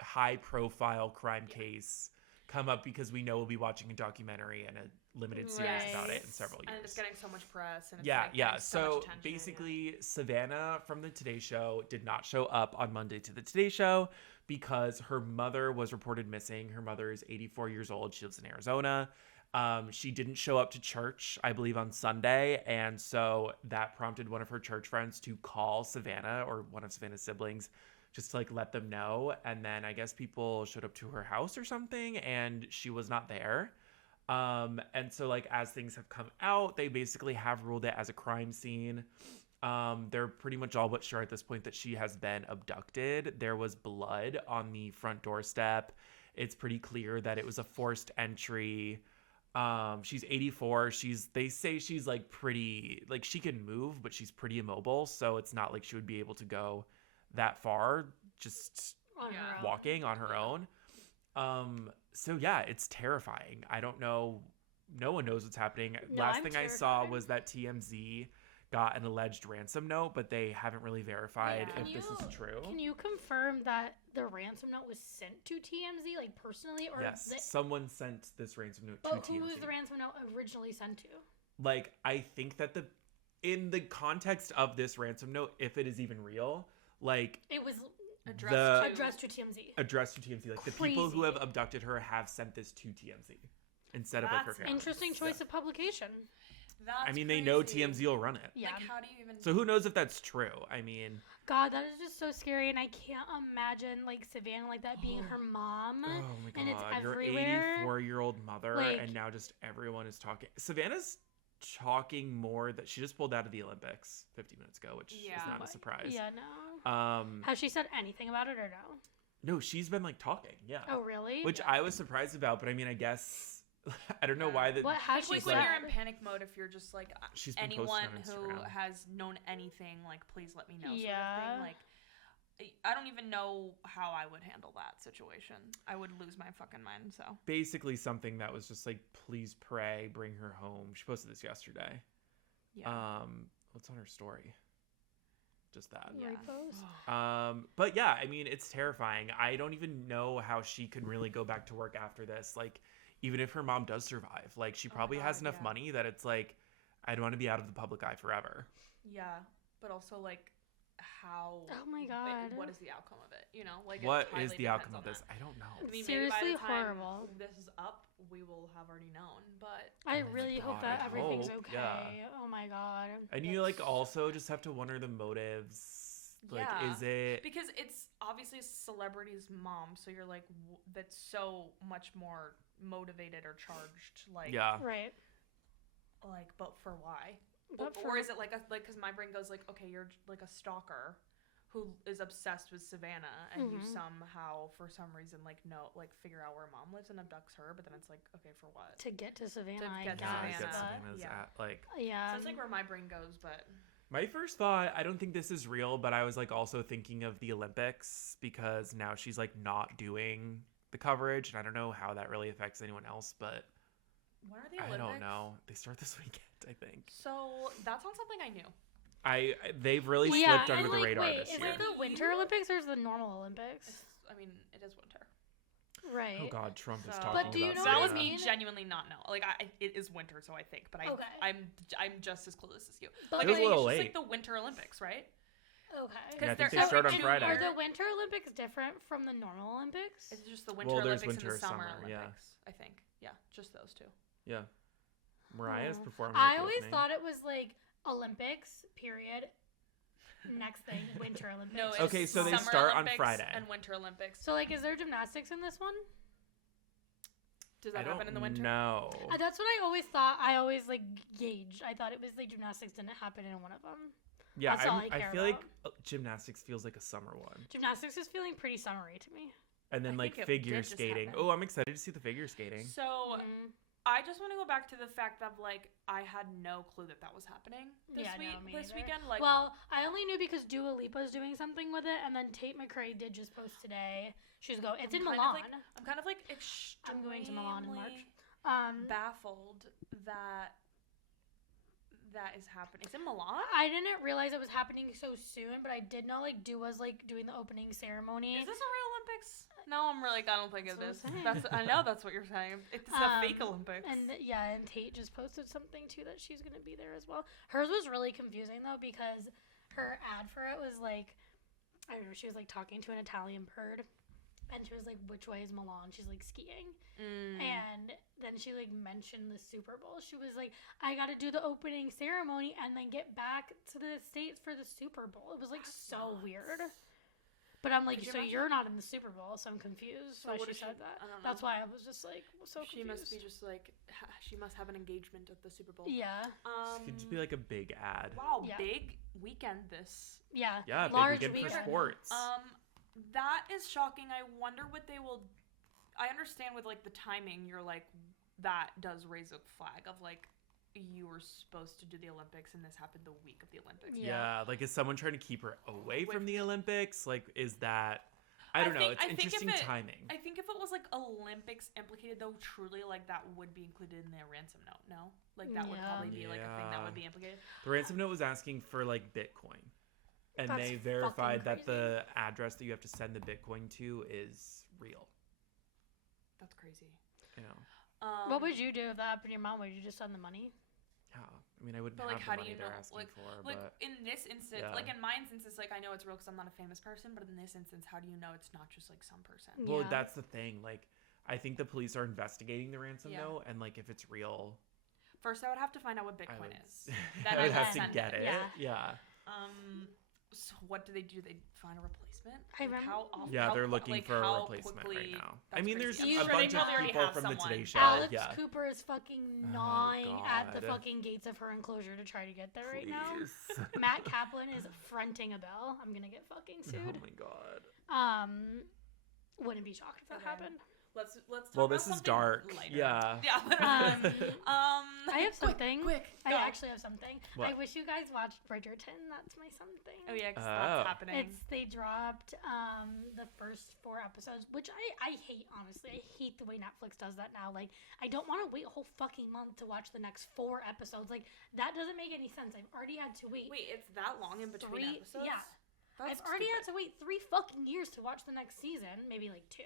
high-profile crime case come up because we know we'll be watching a documentary and a limited series about it in several years. And it's getting so much press. And it's So basically, Savannah from the Today Show did not show up on Monday to the Today Show because her mother was reported missing. Her mother is 84 years old. She lives in Arizona. She didn't show up to church, I believe, on Sunday. And so that prompted one of her church friends to call Savannah or one of Savannah's siblings just to like let them know. And then I guess people showed up to her house or something and she was not there. And so like as things have come out, they basically have ruled it as a crime scene. They're pretty much all but sure at this point that she has been abducted. There was blood on the front doorstep. It's pretty clear that it was a forced entry. She's 84. They say she's like pretty, like she can move, but she's pretty immobile. So it's not like she would be able to go that far just walking on her own. So yeah, it's terrifying. I don't know. No one knows what's happening. Last thing I saw was that TMZ got an alleged ransom note, but they haven't really verified if this is true. Can you confirm that the ransom note was sent to TMZ, like personally? Or yes, someone sent this ransom note to TMZ. Who was the ransom note originally sent to? Like, I think that in the context of this ransom note, if it is even real, like it was addressed to TMZ. Addressed to TMZ. Like the people who have abducted her have sent this to TMZ instead of like her family. Interesting choice of publication. That's I mean, they know crazy. TMZ will run it. Yeah. Like, how do you even... So who knows if that's true? I mean... God, that is just so scary, and I can't imagine, like, Savannah like that being her mom. Oh my God. And it's Your everywhere. 84-year-old mother, Like- and now just everyone is talking. Savannah's talking more that she just pulled out of the Olympics 50 minutes ago, which is not a surprise. Yeah, no. Has she said anything about it or no? No, she's been like talking. Yeah. Oh, really? Which I was surprised about, but I mean, I guess I don't know why that. What has she like said? when you're in panic mode, if you're just like She's been anyone posting who on Instagram. has known anything, like please let me know. Yeah. Sort of thing. Like I don't even know how I would handle that situation. I would lose my fucking mind. So Basically, something that was just like, please pray, bring her home. She posted this yesterday. yeah. What's on her story? Just that. Yeah. Repost? But yeah, I mean, it's terrifying. I don't even know how she can really go back to work after this. Like, even if her mom does survive, like, she probably has enough money that it's like, I don't want to be out of the public eye forever. Yeah, but also like how. Oh my God. What is the outcome of it? You know, like What it is highly the outcome depends of on this? that. I don't know. I mean, Seriously maybe by the time horrible. this is up, we will have already known. But I Oh my really hope God, that I everything's hope, okay. yeah. Oh my God. And you like also just have to wonder the motives. Like, Yeah. is it? because it's obviously a celebrity's mom, so you're like that's so much more motivated or charged. Like Yeah. Right. Like, but for why? But Or is it like because my brain goes like, okay, you're like a stalker who is obsessed with Savannah, and you somehow, for some reason, like figure out where mom lives and abducts her. But then it's like, okay, for what? To get to Savannah, To I get to guess. Yeah, Savannah. get But, Savannah's Yeah. at like. yeah. So that's like where my brain goes, but My first thought, I don't think this is real, but I was like also thinking of the Olympics because now she's like not doing the coverage, and I don't know how that really affects anyone else, but when are the Olympics? I don't know. They start this weekend, I think. So that's not something I knew. They've really yeah, slipped under and the like, radar wait, this is year. it the Winter Olympics or is it the normal Olympics? I mean, it is winter. Right. Oh God, Trump is So- talking But do you about know that what was I Savannah. me mean? genuinely not know. Like, it is winter, so I think, but Okay. I'm just as clueless as you. But Like, It was I a think it's little just late. like the Winter Olympics, right? Okay. Yeah, I think they're they start on every Friday. Are year. the Winter Olympics different from the normal Olympics? It's just the Winter Well, there's Olympics and winter, the Summer summer, yeah. Olympics. I think. Yeah, just those two. Yeah, Mariah's Oh. performing. I at the always opening. thought it was like Olympics, period. Next thing, Winter Olympics. No, it's Okay, so they Summer start on Olympics Friday. and Winter Olympics. So, like, is there gymnastics in this one? Does I that happen in the winter? No. That's what I always thought. I always, like, gauged. I thought it was, like, gymnastics didn't happen in one of them. Yeah, That's all I I care feel like about. gymnastics feels like a summer one, Gymnastics is feeling pretty summery to me. and then I like think it figure did just skating. happen. Oh, I'm excited to see the figure skating. So Mhm. I just want to go back to the fact that like I had no clue that was happening this Yeah, no, me this neither. weekend. Like, Well, I only knew because Dua Lipa's doing something with it, and then Tate McRae did just post today. She's going. It's in kind of, Milan. like, I'm kind of like I'm going to Milan in March. extremely baffled that is happening. It's in Milan. I didn't realize it was happening so soon, but I did know like Dua's like doing the opening ceremony. Is this a real Olympics? No, I'm really. I don't think it That's is. what I'm saying. I know that's what you're saying. It's a fake Olympics. And and Tate just posted something too that she's gonna be there as well. Hers was really confusing though because her ad for it was like, I don't know, she was like talking to an Italian bird, and she was like, "Which way is Milan?" She's like skiing, and then she like mentioned the Super Bowl. She was like, "I got to do the opening ceremony and then get back to the States for the Super Bowl." It was like so weird. But I'm like, Could you so imagine? you're not in the Super Bowl, so I'm confused So why what she is she- said that. I don't That's know. why I was just like so confused. She must be just like she must have an engagement at the Super Bowl. Yeah. It could just be like a big ad. Wow, Yeah. big weekend this. Yeah. Yeah, big Large weekend for weekend. sports. That is shocking. I wonder what they will. I understand with like the timing, you're like that does raise a flag of like you were supposed to do the Olympics and this happened the week of the Olympics. Yeah, like is someone trying to keep her away from the Olympics? Like, is that? I I don't know. think- It's I think if interesting it- timing. I think if it was like Olympics implicated though, truly like that would be included in their ransom note. No, like that would Yeah. probably be like a thing that Yeah. would be implicated. The ransom note was asking for like Bitcoin, and That's they verified that fucking the address that you have to send the Bitcoin to is real. That's crazy. You know. What would you do if that happened to your mom? Would you just send the money? Yeah. I mean, I wouldn't But like, have how the do money you know? they're asking Like, for, like but in this instance, yeah. like in my instance, like I know it's real because I'm not a famous person, but in this instance, how do you know it's not just like some person? well, Yeah. that's the thing. Like, I think the police are investigating the ransom Yeah. note, and like if it's real, First, I would have to find out what Bitcoin is. Then I would have to get it. Yeah. So what do? They find a replacement? I remember. They're looking for a replacement right now. I mean, there's crazy. a bunch of people from the Today Show. Alex Cooper is fucking gnawing at the fucking gates of her enclosure to try to get there right now. Matt Kaplan is fronting a bill. I'm gonna get fucking sued. Oh my god. Wouldn't be shocked if that happened. Let's talk well, about this is dark. Lighter. Yeah. I have something. Quick. I actually have something. What? I wish you guys watched Bridgerton. That's my something. Oh yeah, because that's happening. They dropped the first 4 episodes, which I hate, honestly. I hate the way Netflix does that now. Like, I don't want to wait a whole fucking month to watch the next 4 episodes. Like, that doesn't make any sense. I've already had to wait. Wait, it's that long in between episodes? Yeah. That's I've already had to wait 3 fucking years to watch the next season. Maybe like 2.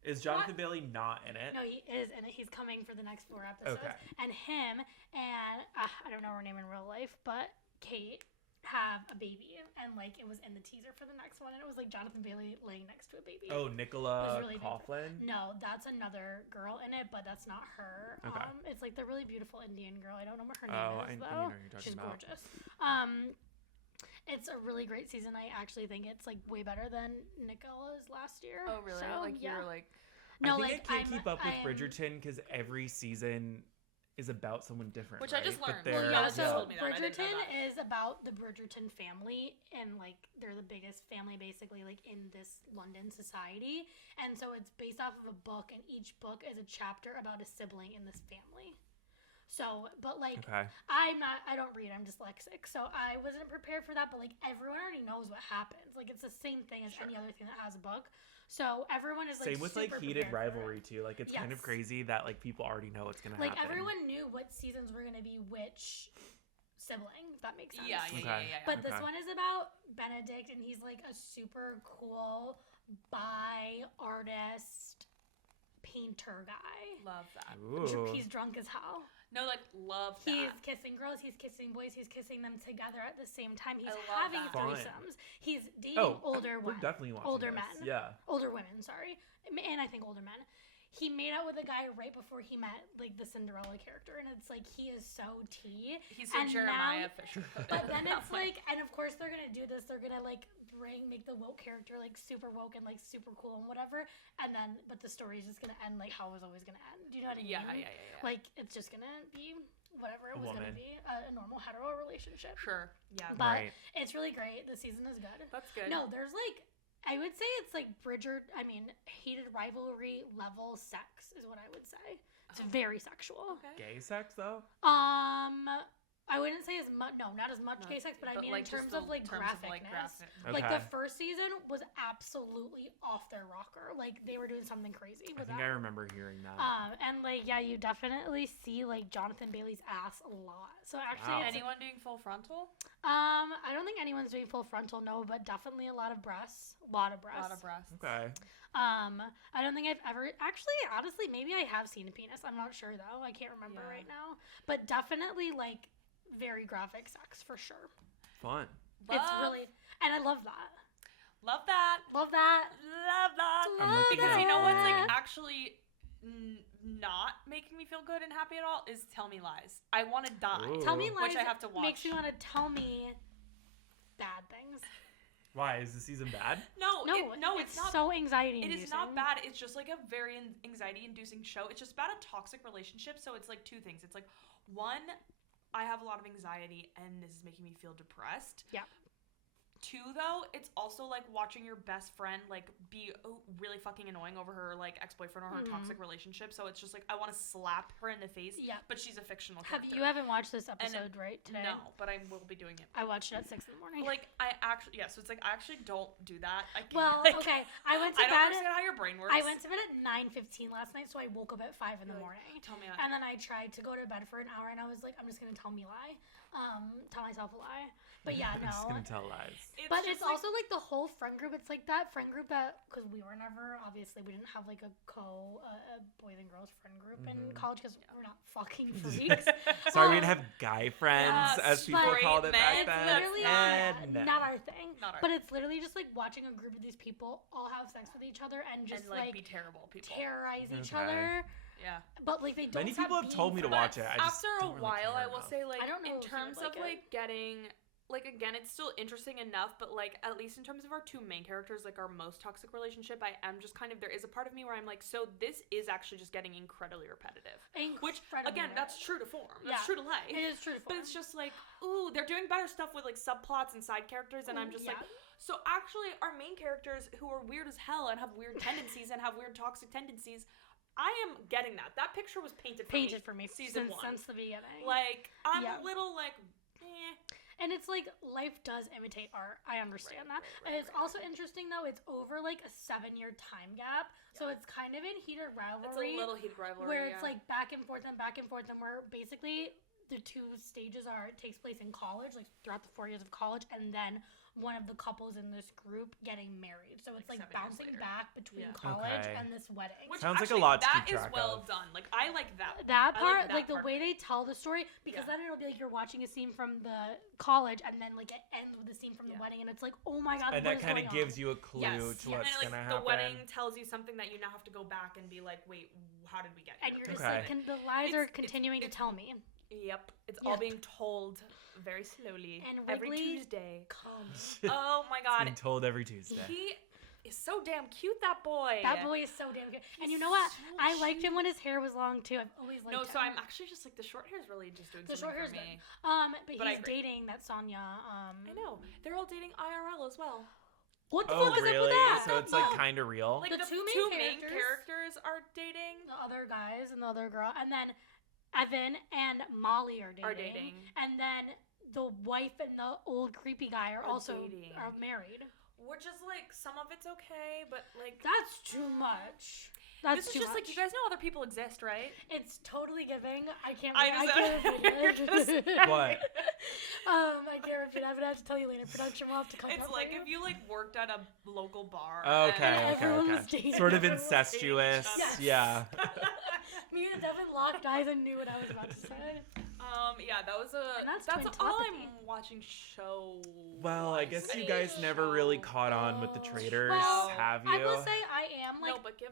Is Jonathan Bailey not in it? No, he is in it. He's coming for the next 4 episodes. Okay. And him and, I don't know her name in real life, but Kate have a baby. And, like, it was in the teaser for the next one. And it was, like, Jonathan Bailey laying next to a baby. Oh, Nicola really Coughlan? No, that's another girl in it, but that's not her. Okay. It's, like, the really beautiful Indian girl. I don't know what her name is, though. I know who you're talking She's about. gorgeous. It's a really great season. I actually think it's, like, way better than Nicola's last year. Oh, really? So, You're, like... No, I think I can't keep up with Bridgerton because every season is about someone different. Which I just learned. So Bridgerton is about the Bridgerton family, and like they're the biggest family basically like in this London society. And so it's based off of a book, and each book is a chapter about a sibling in this family. So, but like, I don't read, I'm dyslexic, so I wasn't prepared for that, but like, everyone already knows what happens. Like, it's the same thing as any other thing that has a book. So, everyone is like, same with like heated rivalry too. Like, it's kind of crazy that like people already know what's gonna happen. Like, everyone knew what seasons were gonna be which sibling, if that makes sense. Yeah. But this one is about Benedict, and he's like a super cool bi artist painter guy. Love that. Ooh. He's drunk as hell. No, like, love that. He's kissing girls, he's kissing boys, he's kissing them together at the same time. He's having that. threesomes. He's dating older women. Definitely watching older this. men. Yeah. Older women, sorry. And I think older men. He made out with a guy right before he met, like, the Cinderella character. And it's like, he is so tea. He's so Jeremiah Fisher. But then it's like, and of course they're going to do this. They're going to, like, make the woke character, like, super woke and, like, super cool and whatever. And then, but the story is just going to end, like, how it was always going to end. Do you know what I mean? Yeah. Like, it's just going to be whatever it was going to be, a normal hetero relationship. Sure. Yeah. But it's really great. The season is good. That's good. No, there's like, I would say it's like heated rivalry level sex is what I would say. It's very sexual. Okay. Gay sex though? I wouldn't say as much. No, not as much gay sex, but I mean, like, in terms of like graphicness. Like the first season was absolutely off their rocker. Like they were doing something crazy. I think I remember hearing that. And like you definitely see like Jonathan Bailey's ass a lot. So actually, anyone doing full frontal? I don't think anyone's doing full frontal, no, but definitely a lot of breasts. A lot of breasts. Okay. I don't think I've ever actually, honestly, maybe I have seen a penis. I'm not sure though. I can't remember right now, but definitely like. Very graphic sex for sure. Fun. It's really, and I love that. Love that. Because you know what's like actually not making me feel good and happy at all is Tell Me Lies. I want to die. Tell Me Lies, which I have to watch. Makes me want to tell me bad things. Why is the season bad? No, it's not. So anxiety-inducing. It is not bad. It's just like a very anxiety-inducing show. It's just about a toxic relationship. So it's like 2 things. It's like, one, I have a lot of anxiety and this is making me feel depressed. Yeah. 2, though, it's also like watching your best friend like be really fucking annoying over her like ex-boyfriend or her toxic relationship. So it's just like I want to slap her in the face. Yeah. But she's a fictional character. You haven't watched this episode right today? No, but I will be doing it. I watched it at 6 a.m. Like I actually so it's like I actually don't do that. I can't, well, okay. I went to bed. I don't understand how your brain works. I went to bed at 9:15 last night, so I woke up at 5 in the morning. Tell me. And then I tried to go to bed for an hour, and I was like, I'm just gonna tell myself a lie. But yeah, no. I'm just gonna tell lies. But it's like, also like the whole friend group. It's like that friend group that, because we were never, obviously, we didn't have like a boys and girls friend group in college because we're not fucking freaks. Sorry, we didn't have guy friends, as people called it back then. Literally not our thing. But it's literally just like watching a group of these people all have sex with each other and just like be terrible people. Terrorize each other. Yeah. But like they don't. Many people have told me to watch it. I just after a don't really while, care I will enough. say, like, I don't know in if you terms would of like like getting, like, again, it's still interesting enough, but like at least in terms of our two main characters, like our most toxic relationship, I am just kind of, there is a part of me where I'm like, so this is actually just getting incredibly repetitive. Which again, that's true to form. That's true to life. It is true to form. But it's just like, ooh, they're doing better stuff with like subplots and side characters, and I'm just like, so actually our main characters who are weird as hell and have weird tendencies and have weird toxic tendencies, I am getting that. That picture was painted for me season one. Since the beginning. Like, I'm a little like, eh. And it's like, life does imitate art. I understand that. And it's also interesting, though, it's over like a 7-year time gap. So it's kind of in heated rivalry. It's a little heated rivalry, where it's like back and forth, and where basically the two stages it takes place in college, like throughout the 4 years of college, and then one of the couples in this group getting married. So it's like bouncing back between college and this wedding. Which sounds like a lot to keep track of. That is well done. Like, I like that. That part, like the way they tell the story, because then it'll be like you're watching a scene from the college, and then like it ends with a scene from the wedding, and it's like, oh my god, and that kind of gives you a clue to what's gonna happen. The wedding tells you something that you now have to go back and be like, wait, how did we get here? And you're just like, the lies are continuing to tell me. Yep, it's all being told very slowly and every Tuesday. Comes. Oh my god, it's being told every Tuesday. He is so damn cute, that boy. That boy is so damn cute. And you know what? I liked him when his hair was long too. I've always liked him. No, so I'm actually just like, the short hair is really just doing something for me. But he's dating that Sonya. I know, they're all dating IRL as well. What the fuck is really? up with that? So it's like kind of real. Like the two main characters are dating the other guys and the other girl, and then Evan and Molly are dating. And then the wife and the old creepy guy are also married. Which is like, some of it's okay, but like, that's too much. This is just like, you guys know other people exist, right? It's totally giving. I can't what? I can't repeat it. I'm gonna have to tell you later. Production will have to come. It's like if you like worked at a local bar. Okay. Sort of incestuous. Yeah. Me and Devin locked eyes and knew what I was about to say. Yeah, that's all I'm watching show. Well, I guess you guys never really caught on with the Traitors, have you? I will say I am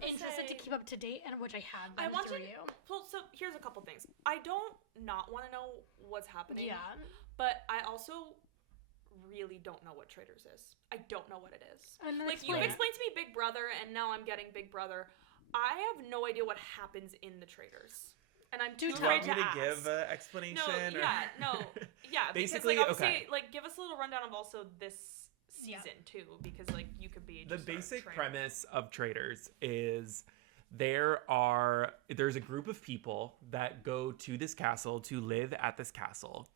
interested to keep up to date, and which I have been through you. So here's a couple things. I don't not want to know what's happening. Yeah. But I also really don't know what Traitors is. I don't know what it is. Like, you've explained to me Big Brother, and now I'm getting Big Brother. I have no idea what happens in the Traitors. And I'm too afraid to ask. Give an explanation? Basically, because, like, give us a little rundown of also this season too, because like you could be the basic premise of Traitors is there's a group of people that go to this castle to live at this castle.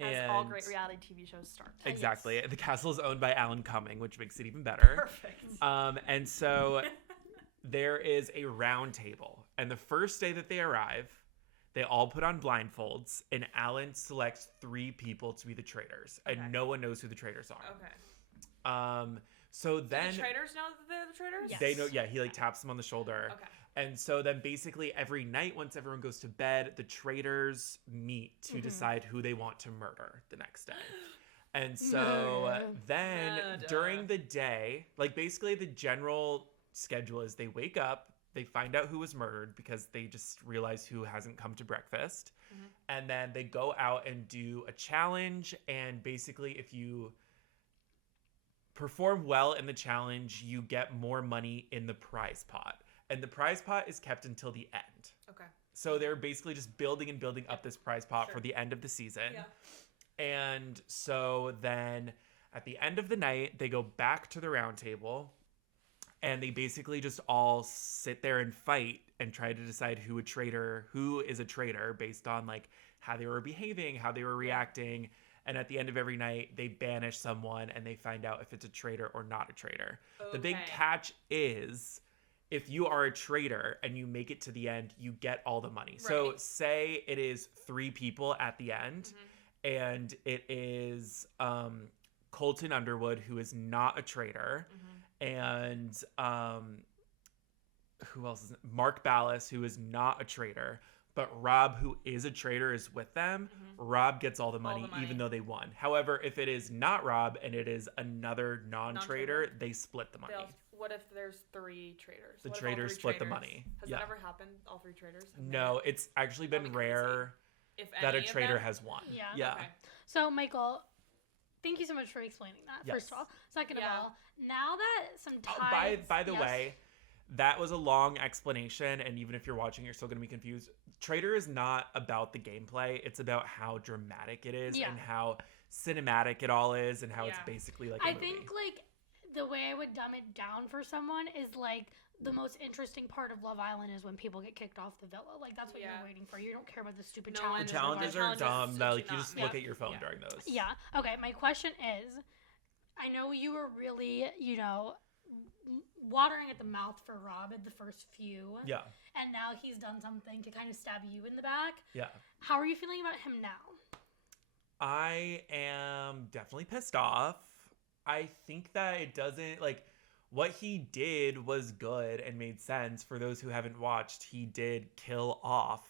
As all great reality TV shows start. Exactly. Yes. The castle is owned by Alan Cumming, which makes it even better. Perfect. And so there is a round table, and the first day that they arrive, they all put on blindfolds, and Alan selects 3 people to be the traitors, and no one knows who the traitors are. Okay. So then the traitors know that they're the traitors? Yes. They know. Yeah, he like taps them on the shoulder. Okay. And so then basically every night, once everyone goes to bed, the traitors meet to decide who they want to murder the next day. And so then during the day, like basically the general schedule is they wake up, they find out who was murdered because they just realize who hasn't come to breakfast. And then they go out and do a challenge. And basically if you perform well in the challenge, you get more money in the prize pot. And the prize pot is kept until the end. Okay. So they're basically just building and building up this prize pot for the end of the season. Yeah. And so then at the end of the night, they go back to the round table and they basically just all sit there and fight and try to decide who is a traitor based on like how they were behaving, how they were reacting. And at the end of every night, they banish someone and they find out if it's a traitor or not a traitor. Okay. The big catch is if you are a traitor and you make it to the end, you get all the money. Right. So say it is 3 people at the end and it is Colton Underwood, who is not a traitor, and who else is it? Mark Ballas, who is not a traitor, but Rob, who is a traitor, is with them. Rob gets all the money, even though they won. However, if it is not Rob and it is another non-traitor, they split the money. what if there's 3 traitors? The What if all traitors 3 split the traitors- money. Has that ever happened? All 3 traitors? No, it's actually been That'd be crazy. rare If that a any of traitor them- has won. Yeah. Yeah. Okay. So, Michael, thank you so much for explaining that, Yes. first of all. Second Yeah. of all, now that some Oh, ties... by the yes. way, that was a long explanation, and even if you're watching, you're still going to be confused. Traitor is not about the gameplay. It's about how dramatic it is Yeah. and how cinematic it all is and how it's Yeah. basically like a I movie. think, like, the way I would dumb it down for someone is, like, the most interesting part of Love Island is when people get kicked off the villa. Like, that's what Yeah. you're waiting for. You don't care about the stupid No challenges. The one- challenges or are challenges dumb. do That, like, you not just make- look at your phone Yeah. during those. Yeah. Okay, my question is, I know you were really, you know, watering at the mouth for Rob at the first few. Yeah. And now he's done something to kind of stab you in the back. Yeah. How are you feeling about him now? I am definitely pissed off. I think that it doesn't, like, what he did was good and made sense. For those who haven't watched, he did kill off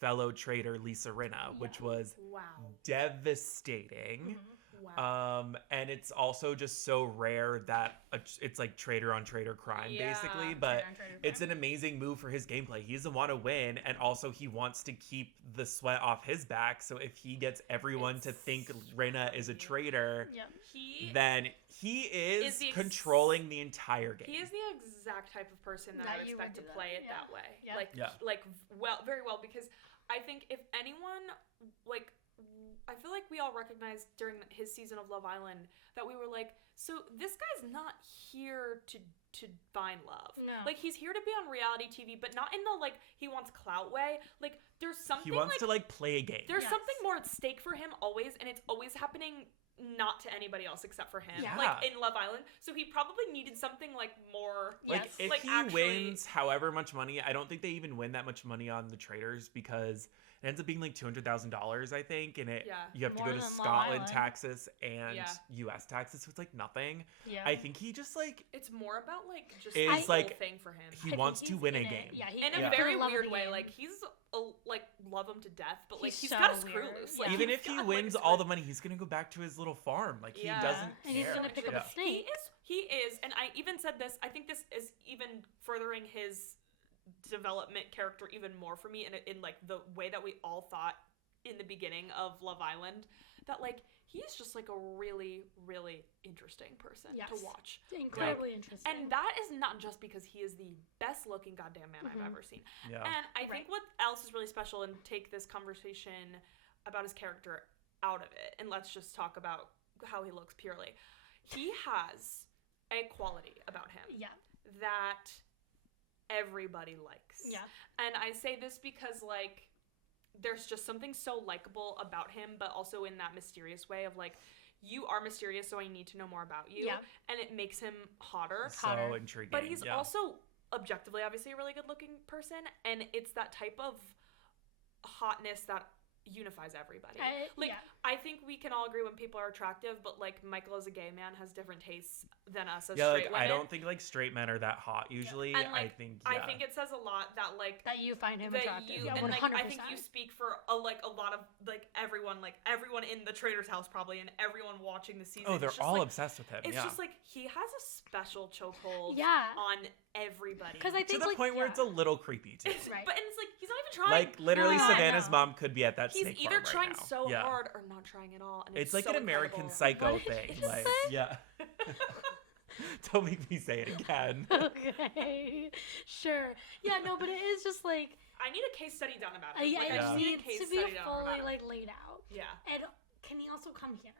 fellow traitor Lisa Rinna, which was Wow. devastating. Wow. And it's also just so rare that it's like traitor on traitor crime, Yeah, basically. traitor But on traitor it's crime. an amazing move for his gameplay. He doesn't want to win, and also he wants to keep the sweat off his back. So if he gets everyone to think Rinna is a traitor, Yeah. then he is the controlling the entire game. He is the exact type of person that I That would you would expect to do that, play it yeah. that way. Yeah. Like well, very well, because I think if anyone, like, I feel like we all recognized during his season of Love Island that we were like, so this guy's not here to find love. No. Like, he's here to be on reality TV, but not in the, like, he wants clout way. Like, there's something, He wants like, to, like, play a game. there's Yes. something more at stake for him always, and it's always happening not to anybody else except for him. Yeah. Like, in Love Island. So he probably needed something, like, more... Like, Yes. if like, he actually- wins however much money, I don't think they even win that much money on the traitors, because it ends up being like $200,000, I think, and Yeah. you have to More go to than Love Scotland Island. taxes and Yeah. US taxes, so it's like nothing. Yeah. I think he just like It's more about, like, just Is, the whole like, thing for him. I he think wants to he's win a in it. game. Yeah, he, In a Yeah. for the very love of weird the way, game. like, he's, like, love him to death, but, like, He's he's so got a screw weird. loose. Yeah. Like, Even he's if he got, wins like, all the money, he's gonna go back to his little farm. Like Yeah. he doesn't And he's care. gonna pick up Yeah. a snake. He is, and I even said this, I think this is even furthering his development character even more for me in like, the way that we all thought in the beginning of Love Island, that, like, he's just, like, a really, really interesting person Yes. to watch. Incredibly interesting. And that is not just because he is the best looking goddamn man I've ever seen. Yeah. And I think what else is really special, and take this conversation about his character out of it, and let's just talk about how he looks purely. He has a quality about him yeah. that everybody likes. Yeah. And I say this because, like, there's just something so likable about him, but also in that mysterious way of, like, you are mysterious, so I need to know more about you. Yeah. And it makes him hotter. So Hotter. intriguing. But he's yeah. also objectively, obviously, a really good looking person, and it's that type of hotness that unifies everybody. Yeah. I think we can all agree when people are attractive, but, like, Michael as a gay man has different tastes than us as yeah, straight like women. I don't think like straight men are that hot usually. And, like, I I think it says a lot that, like, That you find him that attractive. you, yeah, and 100%. like, I think you speak for a lot of, like, everyone in the Trader's house probably, and everyone watching the season. Oh, they're It's just, all like, obsessed with him. It's yeah. just like he has a special chokehold Yeah. on everybody. Because I to think, the like, point where yeah. it's a little creepy too. Right. But and it's like he's not even trying. Like literally, No, Savannah's no. mom could be at that He's snake either farm right trying now. so Yeah. hard or not trying at all. And It's like so an American incredible. Psycho What did thing. you just Like, say? yeah. Don't make me say it again. Okay. Sure. Yeah, no, but it is just like I need a case study done about I it. Like, I just need a need case to be study done fully about it. like laid out. Yeah. And can he also come here?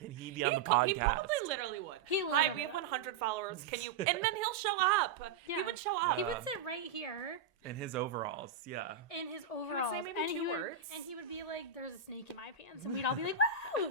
Can he be on the podcast? He probably literally would. He Hi, literally we have would. 100 followers. Can you? And then he'll show up. Yeah. He would show up. He Yeah. would sit right here In his overalls, yeah. in his overalls, maybe and 2 he would, words. and he would be like, "There's a snake in my pants," and we'd all be like, "Woo!"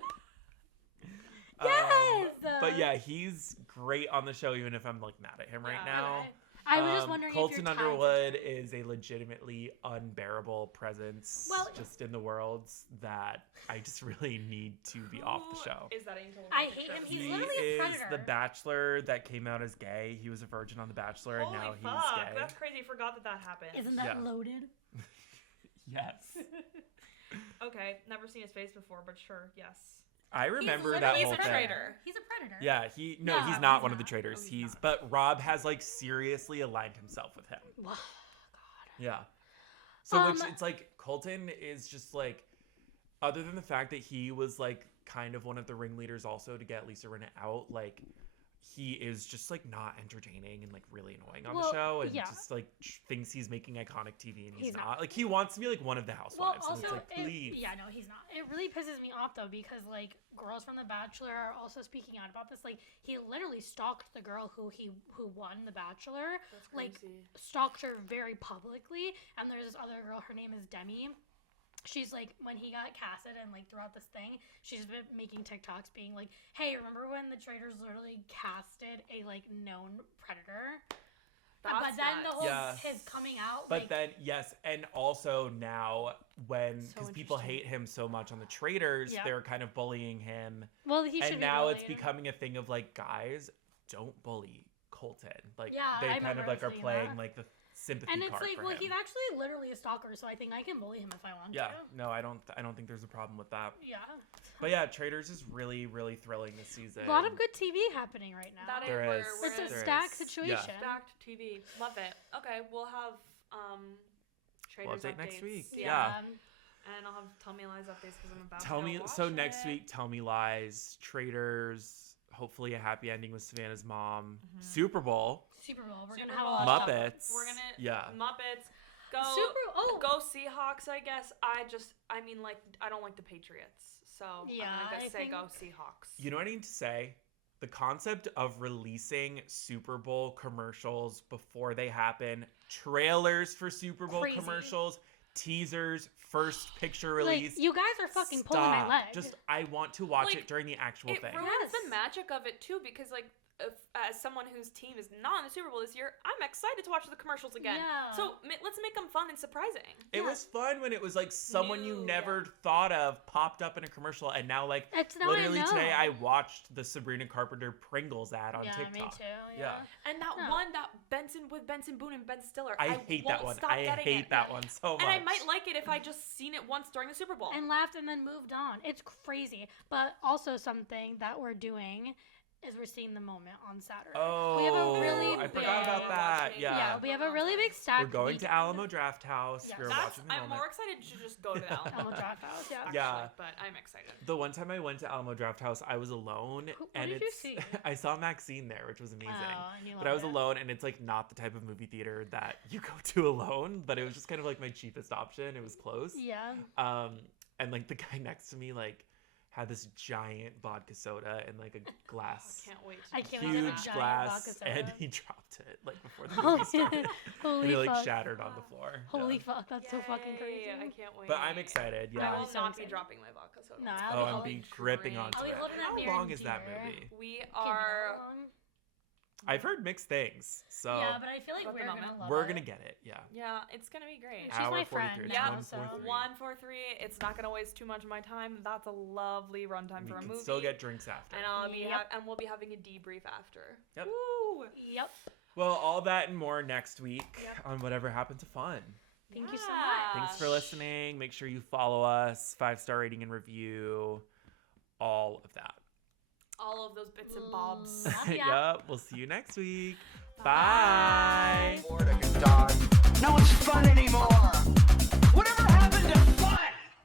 Um, Yes! But yeah, he's great on the show, even if I'm like mad at him right Yeah. now. Okay. I was just wondering Colton if your Underwood is a legitimately unbearable presence Well- just in the world that I just really need to be off the show. Is that Angel? I hate him. He's He literally a is predator. the Bachelor that came out as gay. He was a virgin on The Bachelor, and Holy now he's fuck, gay. that's crazy. Forgot that happened. Isn't that Yeah. loaded? Yes. Okay, never seen his face before, but sure, yes. I remember that he's whole a thing. traitor. He's a predator. Yeah, he's not one of the traitors. But Rob has like seriously aligned himself with him. God. Yeah. So which it's like Colton is just like, other than the fact that he was like kind of one of the ringleaders also to get Lisa Rinna out, like he is just like not entertaining and like really annoying on the show, and just like thinks he's making iconic TV and he's not. Like he wants to be like one of the housewives, and it's like, please. No, he's not. It really pisses me off though, because like girls from The Bachelor are also speaking out about this. Like he literally stalked the girl who won The Bachelor. Like stalked her very publicly. And there's this other girl, her name is Demi. She's like, when he got casted and like throughout this thing, she's been making TikToks being like, hey, remember when the traitors literally casted a like known predator? But then the whole his coming out. But then and also now because people hate him so much on the traitors, they're kind of bullying him. Well, he should. And now it's becoming a thing of like, guys, don't bully Colton. Like they kind of like are playing like the sympathy and it's card like, for well, him. he's actually literally a stalker, so I think I can bully him if I want to. Yeah, no, I don't think there's a problem with that. Yeah. But yeah, Traitors is really, really thrilling this season. A lot of good TV happening right now. There is. It's a stacked situation. Yeah. Stacked TV. Love it. Okay, we'll have Traitors update updates next week. Yeah. And I'll have Tell Me Lies updates because I'm about to watch So it. next week, Tell Me Lies, Traitors, hopefully a happy ending with Savannah's mom, Super Bowl. We're gonna have a lot of Muppets. stuff. We're gonna Muppets. Go Seahawks. I guess I don't like the Patriots, so I'm gonna say go Seahawks. You know what I need to say? The concept of releasing Super Bowl commercials before they happen, trailers for Super Bowl commercials, teasers, first picture release. Like, you guys are fucking pulling my leg. I want to watch it during the actual thing. It ruins the magic of it too, because like, as someone whose team is not in the Super Bowl this year, I'm excited to watch the commercials again. Yeah. So let's make them fun and surprising. It was fun when it was like someone you never thought of popped up in a commercial, and now like literally today I watched the Sabrina Carpenter Pringles ad on TikTok. Me too. Yeah. And that one, that Benson Boone and Ben Stiller. I hate that one. I hate that one so much. And I might like it if I just seen it once during the Super Bowl and laughed and then moved on. It's crazy. But also something that we're doing is we're seeing The Moment on Saturday. Oh, we have a really I forgot about that. Yeah, we have a really big stack. We're going to Alamo Draft House. Yes. We're watching The I'm Moment. more excited to just go to the Alamo Draft House. Yeah. Actually, but I'm excited. The one time I went to Alamo Draft House, I was alone, what did you see? I saw Maxine there, which was amazing. Oh, but I was alone, and it's like not the type of movie theater that you go to alone. But it was just kind of like my cheapest option. It was close. Yeah. And like the guy next to me, like, had this giant vodka soda and like a glass. I can't wait. Huge glass, and he dropped it like before the movie started. Holy and it like fuck. shattered on the floor. Holy fuck, that's so fucking crazy. I can't wait. But I'm excited. Yeah. I will not be dropping my vodka soda. No, I'll be gripping onto it. How long is that movie? We are. I've heard mixed things, so yeah, but I feel like we're gonna love we're gonna get it. Yeah, it's gonna be great. She's my friend. Yeah, 143. 143. It's not gonna waste too much of my time. That's a lovely runtime for a movie. Still get drinks after, and we'll be having a debrief after. Yep. Woo! Yep. Well, all that and more next week on Whatever Happened to Fun. Thank you so much. Thanks for listening. Make sure you follow us, 5-star rating and review, all of that. All of those bits and bobs. Yep. We'll see you next week. Bye. No one's fun anymore.